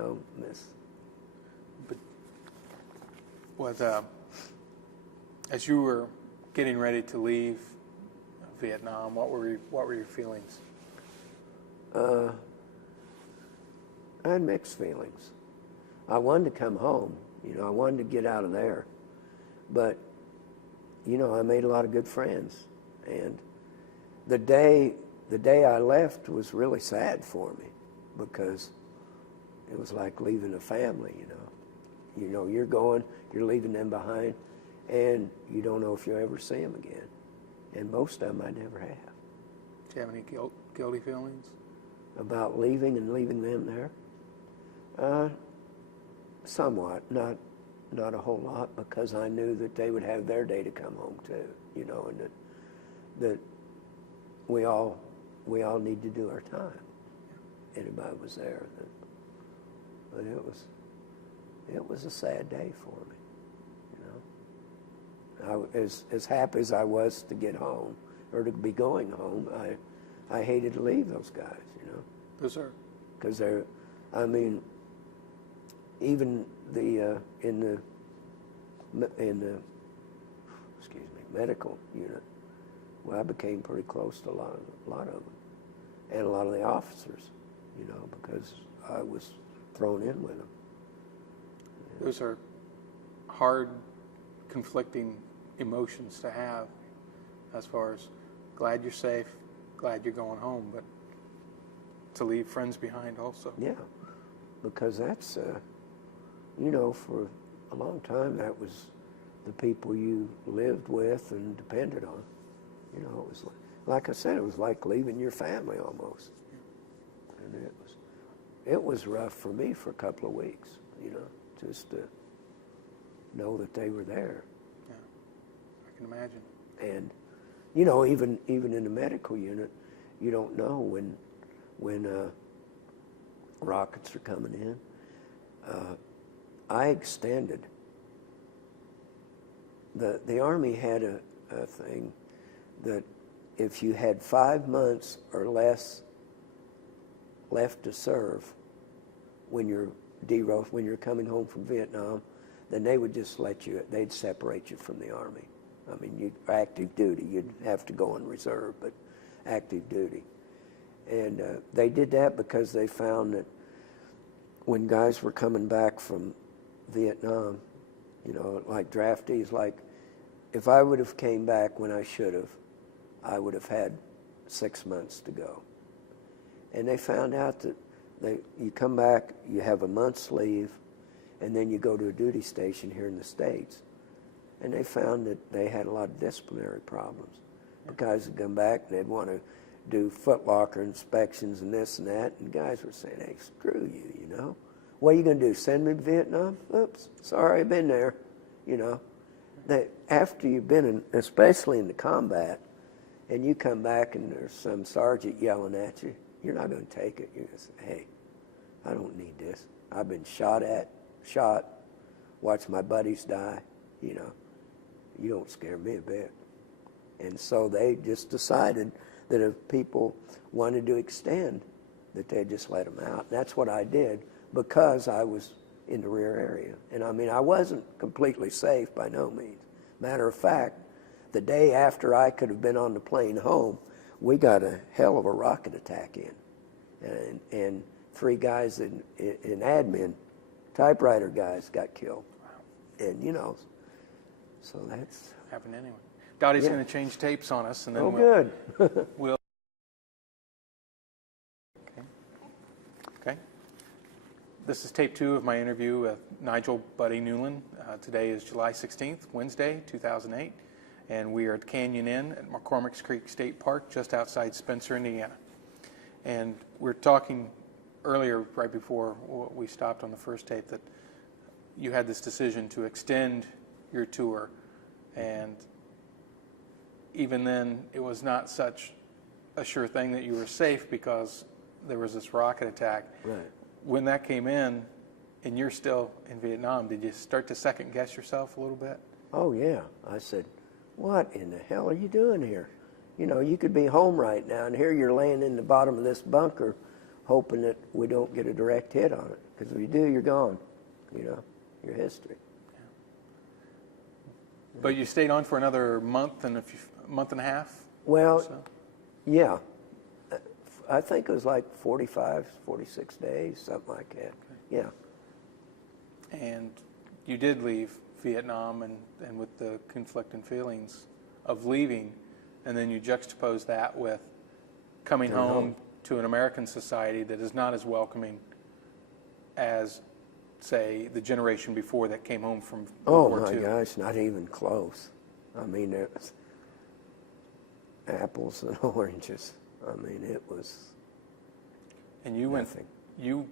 But as you were getting ready to leave Vietnam, what were your feelings? I had mixed feelings. I wanted to come home, You know, I wanted to get out of there. But, you know, I made a lot of good friends. And the day I left was really sad for me because it was like leaving a family, you know. You know, you're going, you're leaving them behind, and you don't know if you'll ever see them again. And most of them I never have. Do you have any guilty feelings? About leaving and leaving them there? Somewhat, not a whole lot, because I knew that they would have their day to come home too, you know, and that we all need to do our time. Anybody was there, but it was a sad day for me, you know. As happy as I was to get home or to be going home, I hated to leave those guys, you know. Yes, sir. Because they're, I mean, even in the medical unit, well, I became pretty close to a lot of them, and a lot of the officers, you know, because I was thrown in with them. Those are hard, conflicting emotions to have, as far as glad you're safe, glad you're going home, but to leave friends behind also. Yeah, because that's, you know, for a long time that was the people you lived with and depended on. You know, it was like I said, it was like leaving your family almost. And it was rough for me for a couple of weeks, you know, just to know that they were there. Yeah, I can imagine. And, you know, even in the medical unit, you don't know when rockets are coming in. I extended. The Army had a thing that if you had 5 months or less left to serve when you're coming home from Vietnam, then they would just they'd separate you from the Army. I mean, active duty, you'd have to go on reserve, but active duty. And they did that because they found that when guys were coming back from Vietnam, you know, like draftees, like if I would have came back when I should have, I would have had 6 months to go. And they found out that you come back, you have a month's leave, and then you go to a duty station here in the States. And they found that they had a lot of disciplinary problems. The guys would come back and they'd want to do footlocker inspections and this and that, and guys were saying, hey, screw you, you know. What are you going to do, send me to Vietnam? Oops, sorry, I've been there, you know. That after you've been in, especially in the combat, and you come back and there's some sergeant yelling at you, you're not going to take it. You're going to say, hey, I don't need this. I've been shot, watched my buddies die, you know. You don't scare me a bit. And so they just decided that if people wanted to extend, that they'd just let them out. And that's what I did because I was in the rear area. And I mean, I wasn't completely safe by no means. Matter of fact, the day after I could have been on the plane home, we got a hell of a rocket attack in. And 3 guys in admin, typewriter guys, got killed. Wow. And, you know, so that's... Happened anyway. Dottie's going to change tapes on us, and then good. we'll... Okay. This is tape 2 of my interview with Nigel Buddy Newlin. Today is July 16th, Wednesday, 2008, and we are at Canyon Inn at McCormick's Creek State Park, just outside Spencer, Indiana. And we're talking earlier, right before we stopped on the first tape, that you had this decision to extend your tour, and even then it was not such a sure thing that you were safe because there was this rocket attack. Right. When that came in and you're still in Vietnam, did you start to second guess yourself a little bit? Oh yeah, I said, what in the hell are you doing here? You know, you could be home right now, and here you're laying in the bottom of this bunker hoping that we don't get a direct hit on it. Because if you do, you're gone. You know, your history. Yeah. But you stayed on for another month and month and a half? Well, so. Yeah. I think it was like 45, 46 days, something like that. Okay. Yeah. And you did leave Vietnam and with the conflicting feelings of leaving, and then you juxtapose that with coming home to an American society that is not as welcoming as, say, the generation before that came home from World War II. Oh my gosh, not even close. I mean, it was apples and oranges. I mean, it was And you nothing. You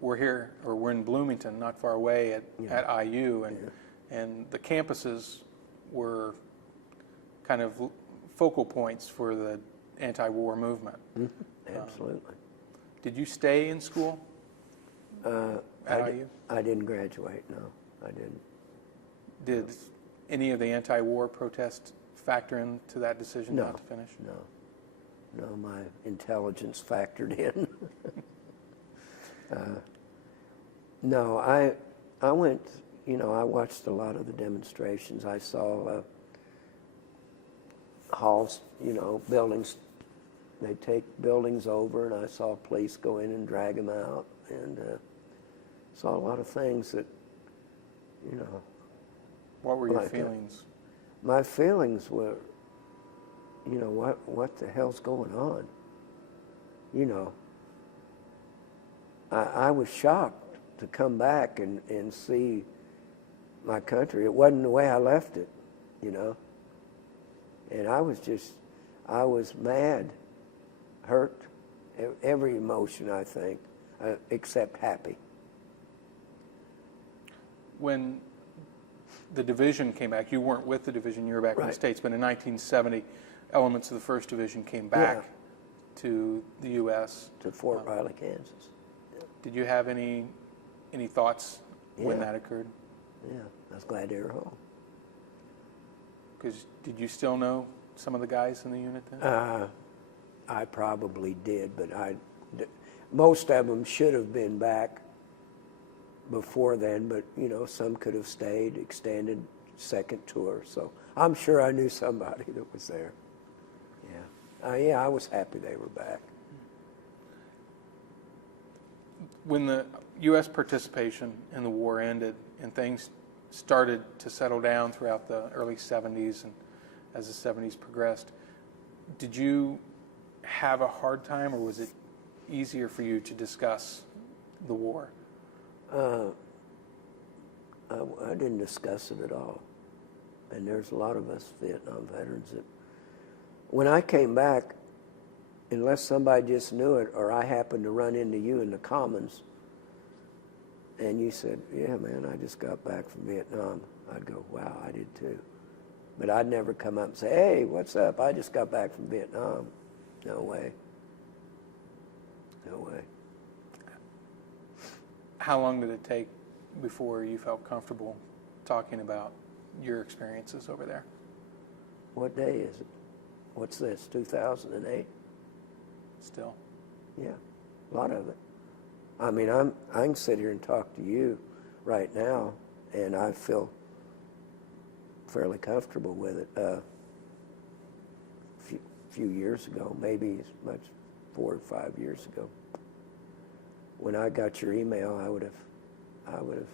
were here, or were in Bloomington, not far away at IU, and the campuses were kind of focal points for the anti-war movement. Mm-hmm. Absolutely. Did you stay in school at IU? I didn't graduate, no, I didn't. Did any of the anti-war protests factor into that decision No, not to finish? no, my intelligence factored in. No, I went, I watched a lot of the demonstrations. I saw halls, buildings, they take buildings over, and I saw police go in and drag them out, and saw a lot of things that, What were your feelings? My feelings were, what the hell's going on? I was shocked to come back and see my country. It wasn't the way I left it, And I was mad, hurt, every emotion, I think, except happy. When the division came back, you weren't with the division, you were back in the Right. States, but in 1970, elements of the First Division came back to the U.S. To Fort Riley, Kansas. Did you have any thoughts when Yeah. that occurred? Yeah, I was glad they were home. Because did you still know some of the guys in the unit then? I probably did, but most of them should have been back before then, but some could have stayed, extended second tour. So I'm sure I knew somebody that was there. Yeah, I was happy they were back. When the U.S. participation in the war ended and things started to settle down throughout the early 70s and as the 70s progressed, did you have a hard time, or was it easier for you to discuss the war? I didn't discuss it at all. And there's a lot of us Vietnam veterans that, when I came back, unless somebody just knew it, or I happened to run into you in the Commons, and you said, yeah, man, I just got back from Vietnam, I'd go, wow, I did too. But I'd never come up and say, hey, what's up? I just got back from Vietnam. No way. No way. How long did it take before you felt comfortable talking about your experiences over there? What day is it? What's this, 2008? Still? Yeah, a lot of it. I mean, I can sit here and talk to you right now, and I feel fairly comfortable with it. A few years ago, maybe as much 4 or 5 years ago, when I got your email, I would have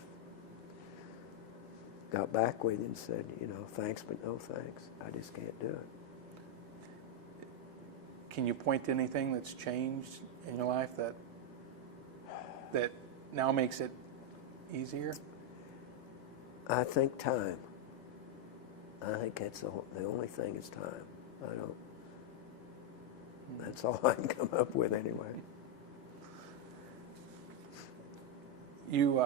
got back with you and said, thanks, but no thanks. I just can't do it. Can you point to anything that's changed in your life that now makes it easier? I think time. I think that's the only thing is time. That's all I can come up with anyway. You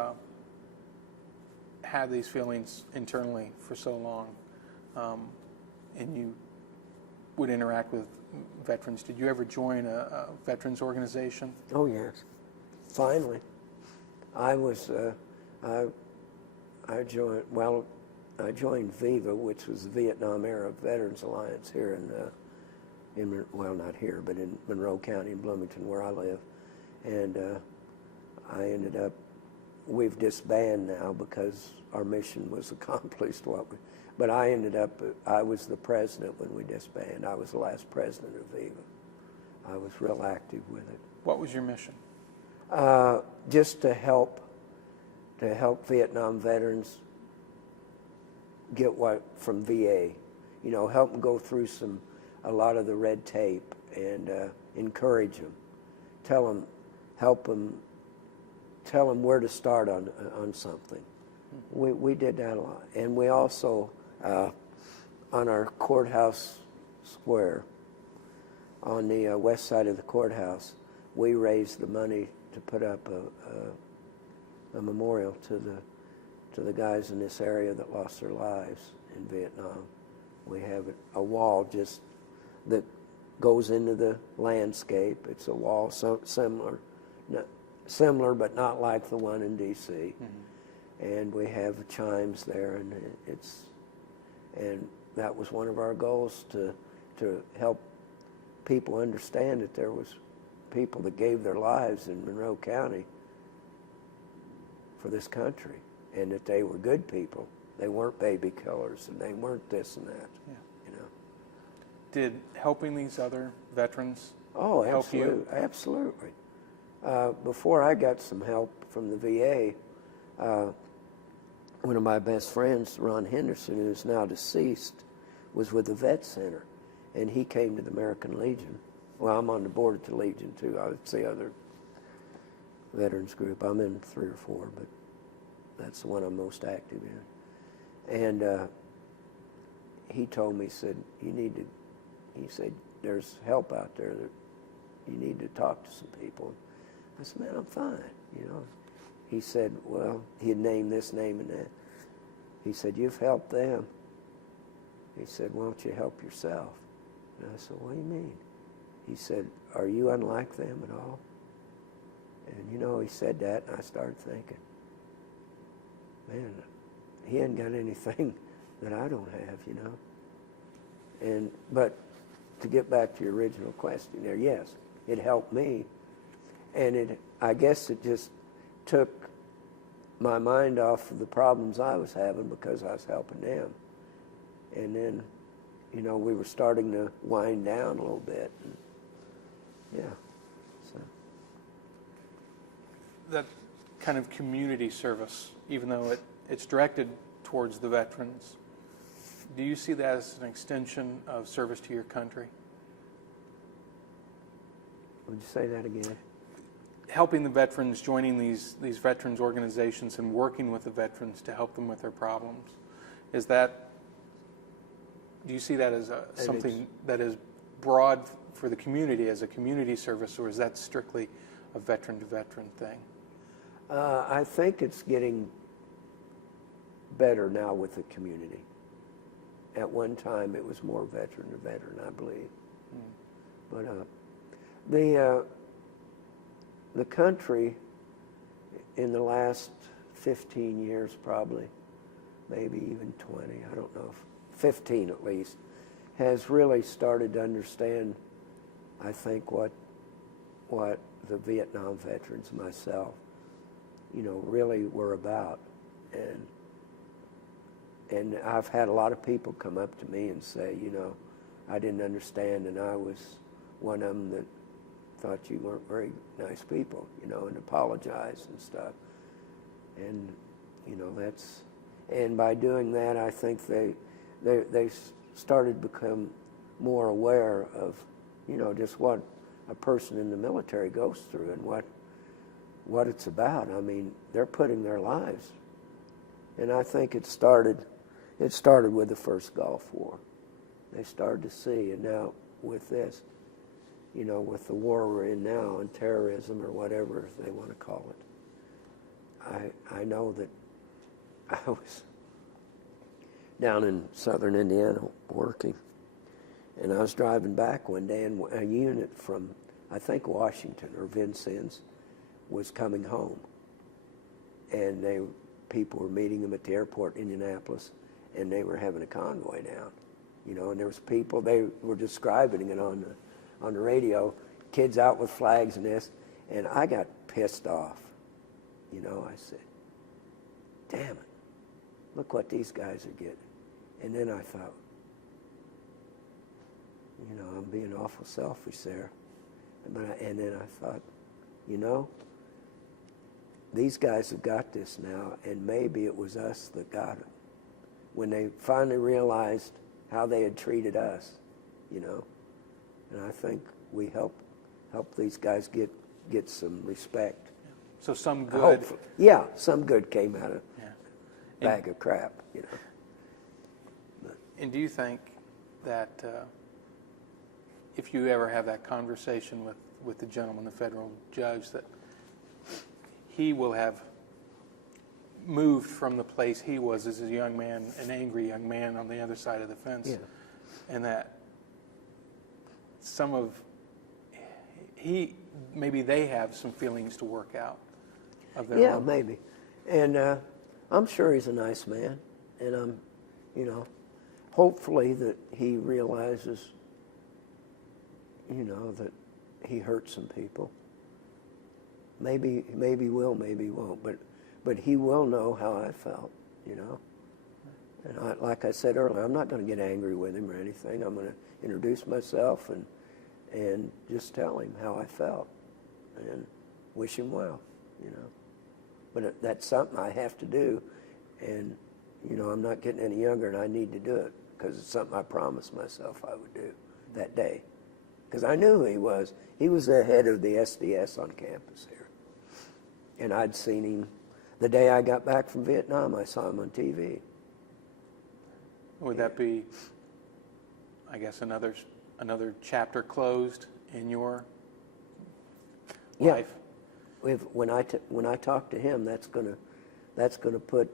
had these feelings internally for so long, and you would interact with veterans. Did you ever join a veterans organization? Oh yes, finally. I joined. Well, I joined VIVA, which was the Vietnam Era Veterans Alliance here not here, but in Monroe County in Bloomington, where I live, and I ended up. We've disbanded now because our mission was accomplished. But I ended up. I was the president when we disbanded. I was the last president of VIVA. I was real active with it. What was your mission? Just to help Vietnam veterans get what from VA, help them go through a lot of the red tape and encourage them, help them, tell them where to start on something. We did that a lot, and we also on our courthouse square, on the west side of the courthouse, we raised the money to put up a memorial to the guys in this area that lost their lives in Vietnam. We have a wall just that goes into the landscape. It's a wall similar but not like the one in D.C. Mm-hmm. And we have chimes there, and that was one of our goals to help people understand that there was people that gave their lives in Monroe County for this country, and that they were good people. They weren't baby killers, and they weren't this and that. Yeah. Did helping these other veterans help you? Absolutely. Before I got some help from the VA, one of my best friends, Ron Henderson, who is now deceased, was with the Vet Center, and he came to the American Legion. Well, I'm on the board at the Legion, too. It's the other veterans group. I'm in 3 or 4, but that's the one I'm most active in. And he told me, he said, there's help out there that you need to talk to some people. I said, man, I'm fine, He said, well, he'd named this, name, and that. He said, you've helped them. He said, why don't you help yourself? And I said, what do you mean? He said, are you unlike them at all? And, he said that, and I started thinking, man, he ain't got anything that I don't have, But to get back to your original question there, yes, it helped me. And I guess it just took my mind off of the problems I was having because I was helping them. And then, we were starting to wind down a little bit. And, yeah. So. That kind of community service, even though it's directed towards the veterans, do you see that as an extension of service to your country? Would you say that again? Helping the veterans, joining these veterans organizations and working with the veterans to help them with their problems. Do you see that as something that is broad for the community as a community service, or is that strictly a veteran-to-veteran thing? I think it's getting better now with the community. At one time, it was more veteran-to-veteran, I believe. But the country, in the last 15 years probably, maybe even 20, I don't know, 15 at least, has really started to understand, I think, what the Vietnam veterans, myself, really were about. And I've had a lot of people come up to me and say, I didn't understand, and I was one of them that thought you weren't very nice people, and apologized and stuff. And, and by doing that, I think they started to become more aware of, just what a person in the military goes through and what it's about. I mean, they're putting their lives. And I think it started with the first Gulf War. They started to see, and now with this, with the war we're in now and terrorism or whatever they want to call it, I know that I was down in southern Indiana working, and I was driving back one day, and a unit from, I think, Washington or Vincennes was coming home, and people were meeting them at the airport in Indianapolis, and they were having a convoy down, and there was people, they were describing it on the radio, kids out with flags and this, and I got pissed off. I said, damn it, look what these guys are getting. And then I thought, I'm being awful selfish there. And then I thought, these guys have got this now, and maybe it was us that got it. when they finally realized how they had treated us, and I think we help these guys get some respect. So some good. Hopefully. Yeah, some good came out of a bag of crap, And do you think that if you ever have that conversation with the gentleman, the federal judge, that he will have moved from the place he was as a young man, an angry young man on the other side of the fence, and that maybe they have some feelings to work out of their own? Maybe. And I'm sure he's a nice man, and I'm, hopefully that he realizes, that he hurt some people. Maybe will, maybe won't, but he will know how I felt, And like I said earlier, I'm not going to get angry with him or anything. I'm going to introduce myself and just tell him how I felt and wish him well, But that's something I have to do, and, I'm not getting any younger, and I need to do it because it's something I promised myself I would do that day. Because I knew who he was. He was the head of the SDS on campus here. And I'd seen him the day I got back from Vietnam. I saw him on TV. Would that be, I guess, another chapter closed in your life? When I talk to him, that's gonna put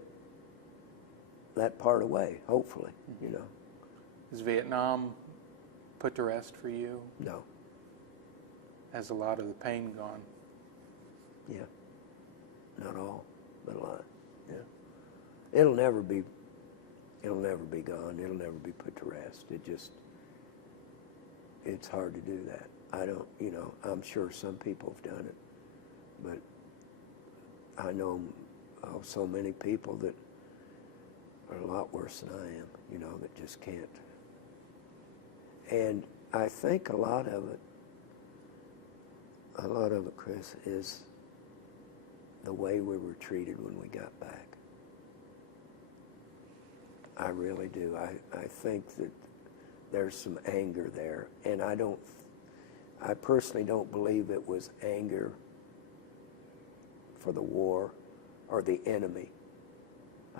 that part away. Hopefully, Is Vietnam put to rest for you? No. Has a lot of the pain gone? Yeah. Not all, but a lot. Yeah. It'll never be gone. It'll never be put to rest. It's hard to do that. I don't, I'm sure some people have done it, but I know so many people that are a lot worse than I am, that just can't. And I think a lot of it, Chris, is the way we were treated when we got back. I really do. I think that there's some anger there, and I personally don't believe it was anger for the war or the enemy.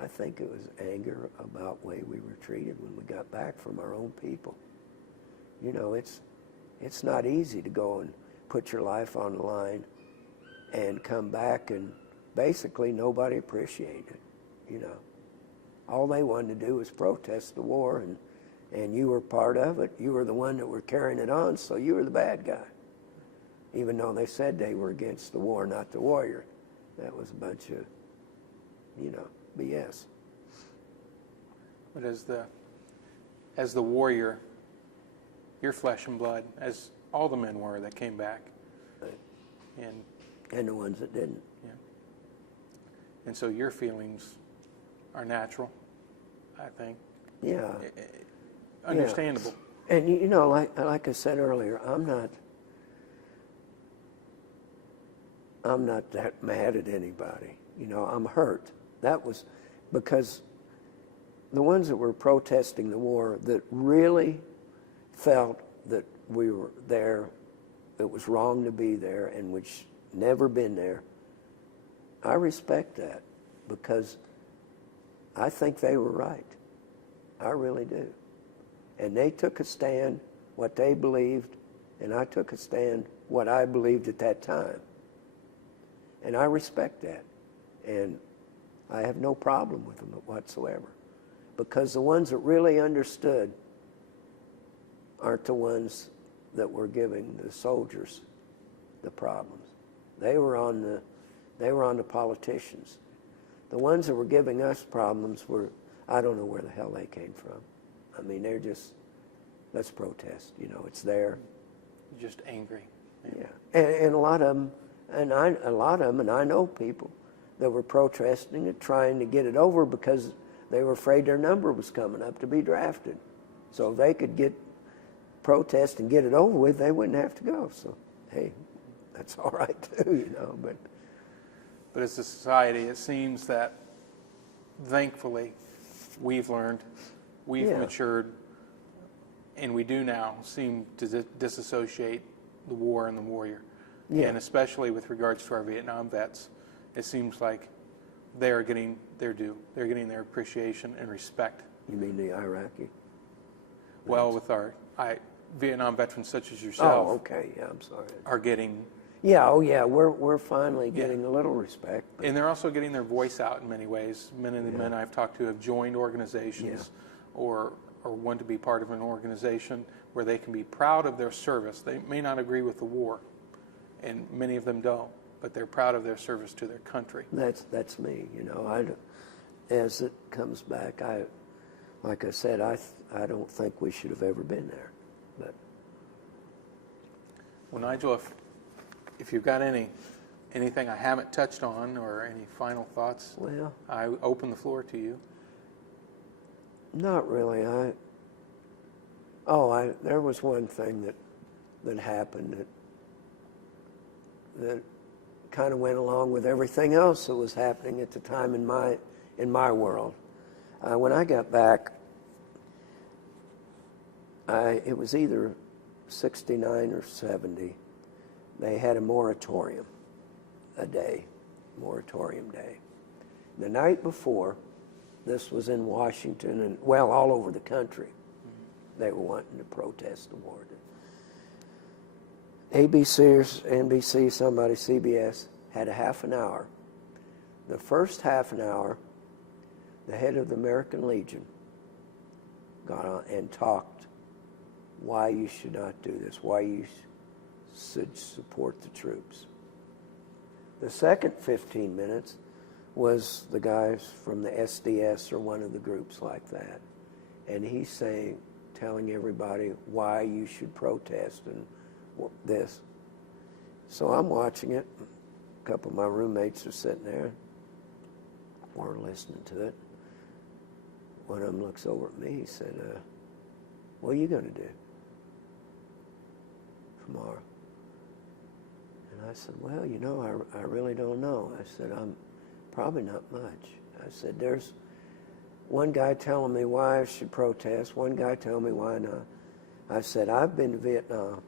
I think it was anger about the way we were treated when we got back from our own people. It's not easy to go and put your life on the line and come back and basically nobody appreciated it, All they wanted to do was protest the war, and you were part of it. You were the one that were carrying it on, so you were the bad guy. Even though they said they were against the war, not the warrior. That was a bunch of, BS. But as the warrior, your flesh and blood, as all the men were that came back. Right. And the ones that didn't. Yeah. And so your feelings are natural, I think. Yeah. Understandable. Yeah. And like I said earlier, I'm not that mad at anybody. I'm hurt. That was because the ones that were protesting the war that really felt that we were there, it was wrong to be there, and which never been there, I respect that because I think they were right. I really do. And they took a stand, what they believed, and I took a stand, what I believed at that time. And I respect that. And I have no problem with them whatsoever. Because the ones that really understood aren't the ones that were giving the soldiers the problems. They were on the politicians. The ones that were giving us problems were, I don't know where the hell they came from. I mean, they're just, let's protest. It's there. Just angry. Yeah. And a lot of them, and I know people that were protesting it, trying to get it over because they were afraid their number was coming up to be drafted. So if they could protest and get it over with, they wouldn't have to go. So, hey, that's all right too, But as a society, it seems that, thankfully, we've learned, we've matured, and we do now seem to disassociate the war and the warrior. And especially with regards to our Vietnam vets, it seems like they are getting their due. They're getting their appreciation and respect. You mean the Iraqi? Well, with our Vietnam veterans such as yourself. Oh, okay. Yeah, I'm sorry. Are getting. Yeah, oh yeah, we're finally getting a little respect. And they're also getting their voice out in many ways. Many of the men I've talked to have joined organizations or want to be part of an organization where they can be proud of their service. They may not agree with the war, and many of them don't, but they're proud of their service to their country. That's me, you know. As it comes back, like I said, I don't think we should have ever been there. But well, Nigel, if you've got anything I haven't touched on or any final thoughts, well, I open the floor to you. Not really. There was one thing that happened that kind of went along with everything else that was happening at the time in my world. When I got back, it was either 69 or 70. They had a moratorium day. The night before, this was in Washington and, well, all over the country. They were wanting to protest the war. ABC or NBC, somebody, CBS, had a half an hour. The first half an hour, the head of the American Legion got on and talked why you should not do this, why you should support the troops. The second 15 minutes was the guys from the SDS or one of the groups like that. And he's telling everybody why you should protest and this. So I'm watching it. A couple of my roommates are sitting there. We're listening to it. One of them looks over at me. He said, what are you going to do tomorrow? And I said, well, you know, I really don't know. I said, I'm probably not much. I said, there's one guy telling me why I should protest, one guy telling me why not. I said, I've been to Vietnam,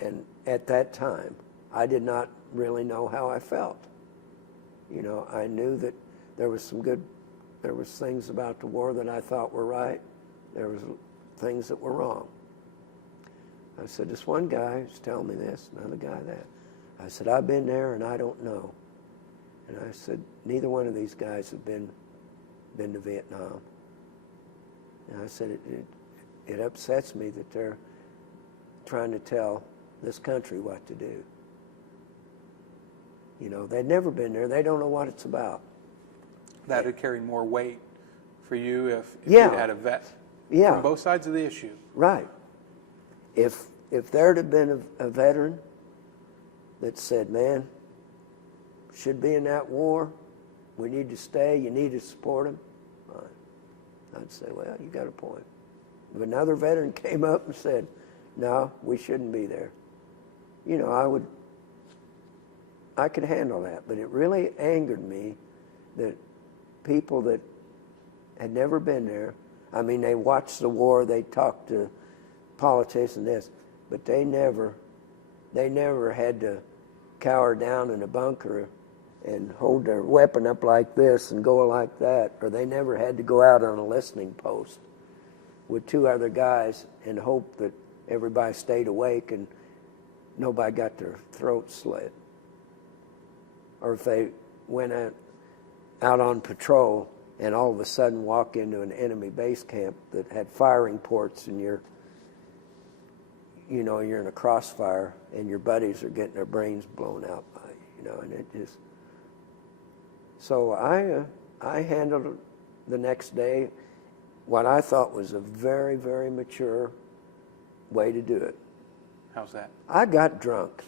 and at that time, I did not really know how I felt. You know, I knew that there was things about the war that I thought were right. There was things that were wrong. I said, this one guy is telling me this, another guy that. I said, I've been there and I don't know. And I said, neither one of these guys have been to Vietnam. And I said, it upsets me that they're trying to tell this country what to do. You know, they'd never been there. They don't know what it's about. That would carry more weight for you if you'd had a vet from both sides of the issue. Right. If there'd have been a veteran that said, man, should be in that war, we need to stay, you need to support them, I'd say, well, you got a point. If another veteran came up and said, no, we shouldn't be there, you know, I could handle that. But it really angered me that people that had never been there, I mean, they watched the war, they talked to politicians and this, but they never had to cower down in a bunker and hold their weapon up like this and go like that, or they never had to go out on a listening post with two other guys and hope that everybody stayed awake and nobody got their throats slit. Or if they went out on patrol and all of a sudden walk into an enemy base camp that had firing ports and you're in a crossfire and your buddies are getting their brains blown out by you, and it just... So I handled it the next day what I thought was a very, very mature way to do it. How's that? I got drunk.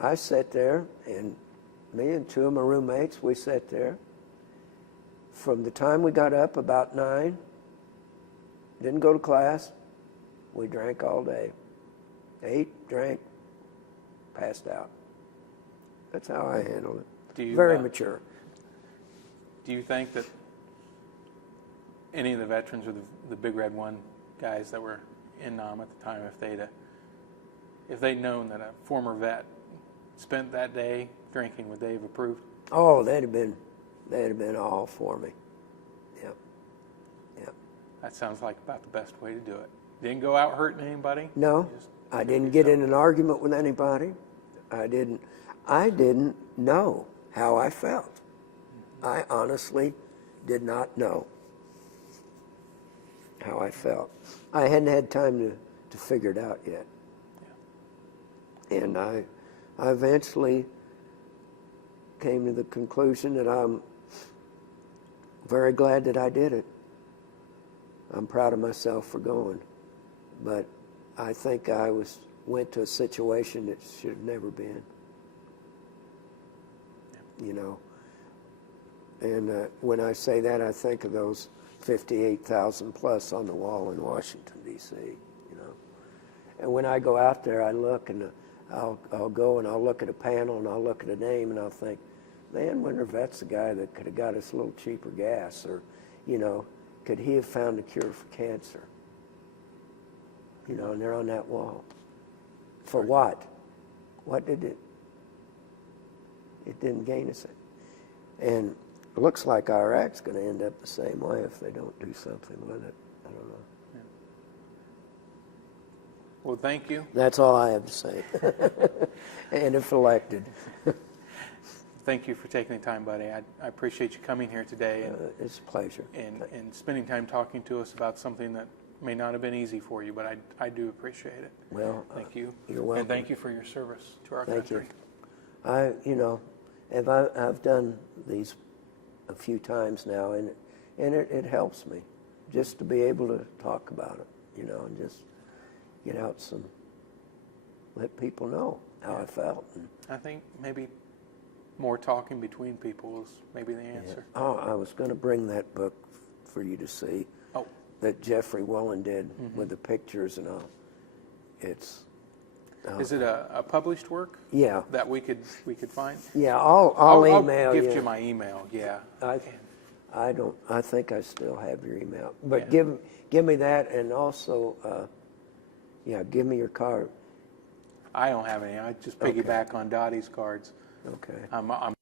I sat there, and me and two of my roommates, we sat there. From the time we got up, about 9, didn't go to class, we drank all day. Ate, drank, passed out. That's how I handled it. Very mature. Do you think that any of the veterans or the Big Red One guys that were in Nam at the time, if they'd known that a former vet spent that day drinking, would they have approved? Oh, they'd have been all for me. Yep. Yep. That sounds like about the best way to do it. Didn't go out hurting anybody? No, I didn't get in an argument with anybody. I didn't know how I felt. I honestly did not know how I felt. I hadn't had time to figure it out yet. Yeah. And I eventually came to the conclusion that I'm very glad that I did it. I'm proud of myself for going. But I think I went to a situation that should have never been. You know. And when I say that, I think of those 58,000 plus on the wall in Washington, D.C., you know. And when I go out there, I look and I'll go and I'll look at a panel and I'll look at a name and I'll think, man, wonder if that's the guy that could have got us a little cheaper gas, or, you know, could he have found a cure for cancer? You know, and they're on that wall. For what? What did it? It didn't gain us it. And it looks like Iraq's going to end up the same way if they don't do something with it. I don't know. Yeah. Well, thank you. That's all I have to say. And if elected. Thank you for taking the time, buddy. I appreciate you coming here today and it's a pleasure. And spending time talking to us about something that may not have been easy for you, but I do appreciate it. Well, thank you. You're welcome. And thank you for your service to our Thank country. You. You know, I've done these a few times now, and it helps me just to be able to talk about it, you know, and just get out let people know how I felt. And I think maybe more talking between people is maybe the answer. Yeah. Oh, I was going to bring that book for you to see. Oh. That Jeffrey Wellen did with the pictures and all. It's. Is it a published work? Yeah. That we could find? Yeah, I'll email I'll you. gift you my email. Yeah. I think I still have your email, but Yeah. give me that, and also, give me your card. I don't have any. I just piggyback on Dottie's cards. Okay. I'm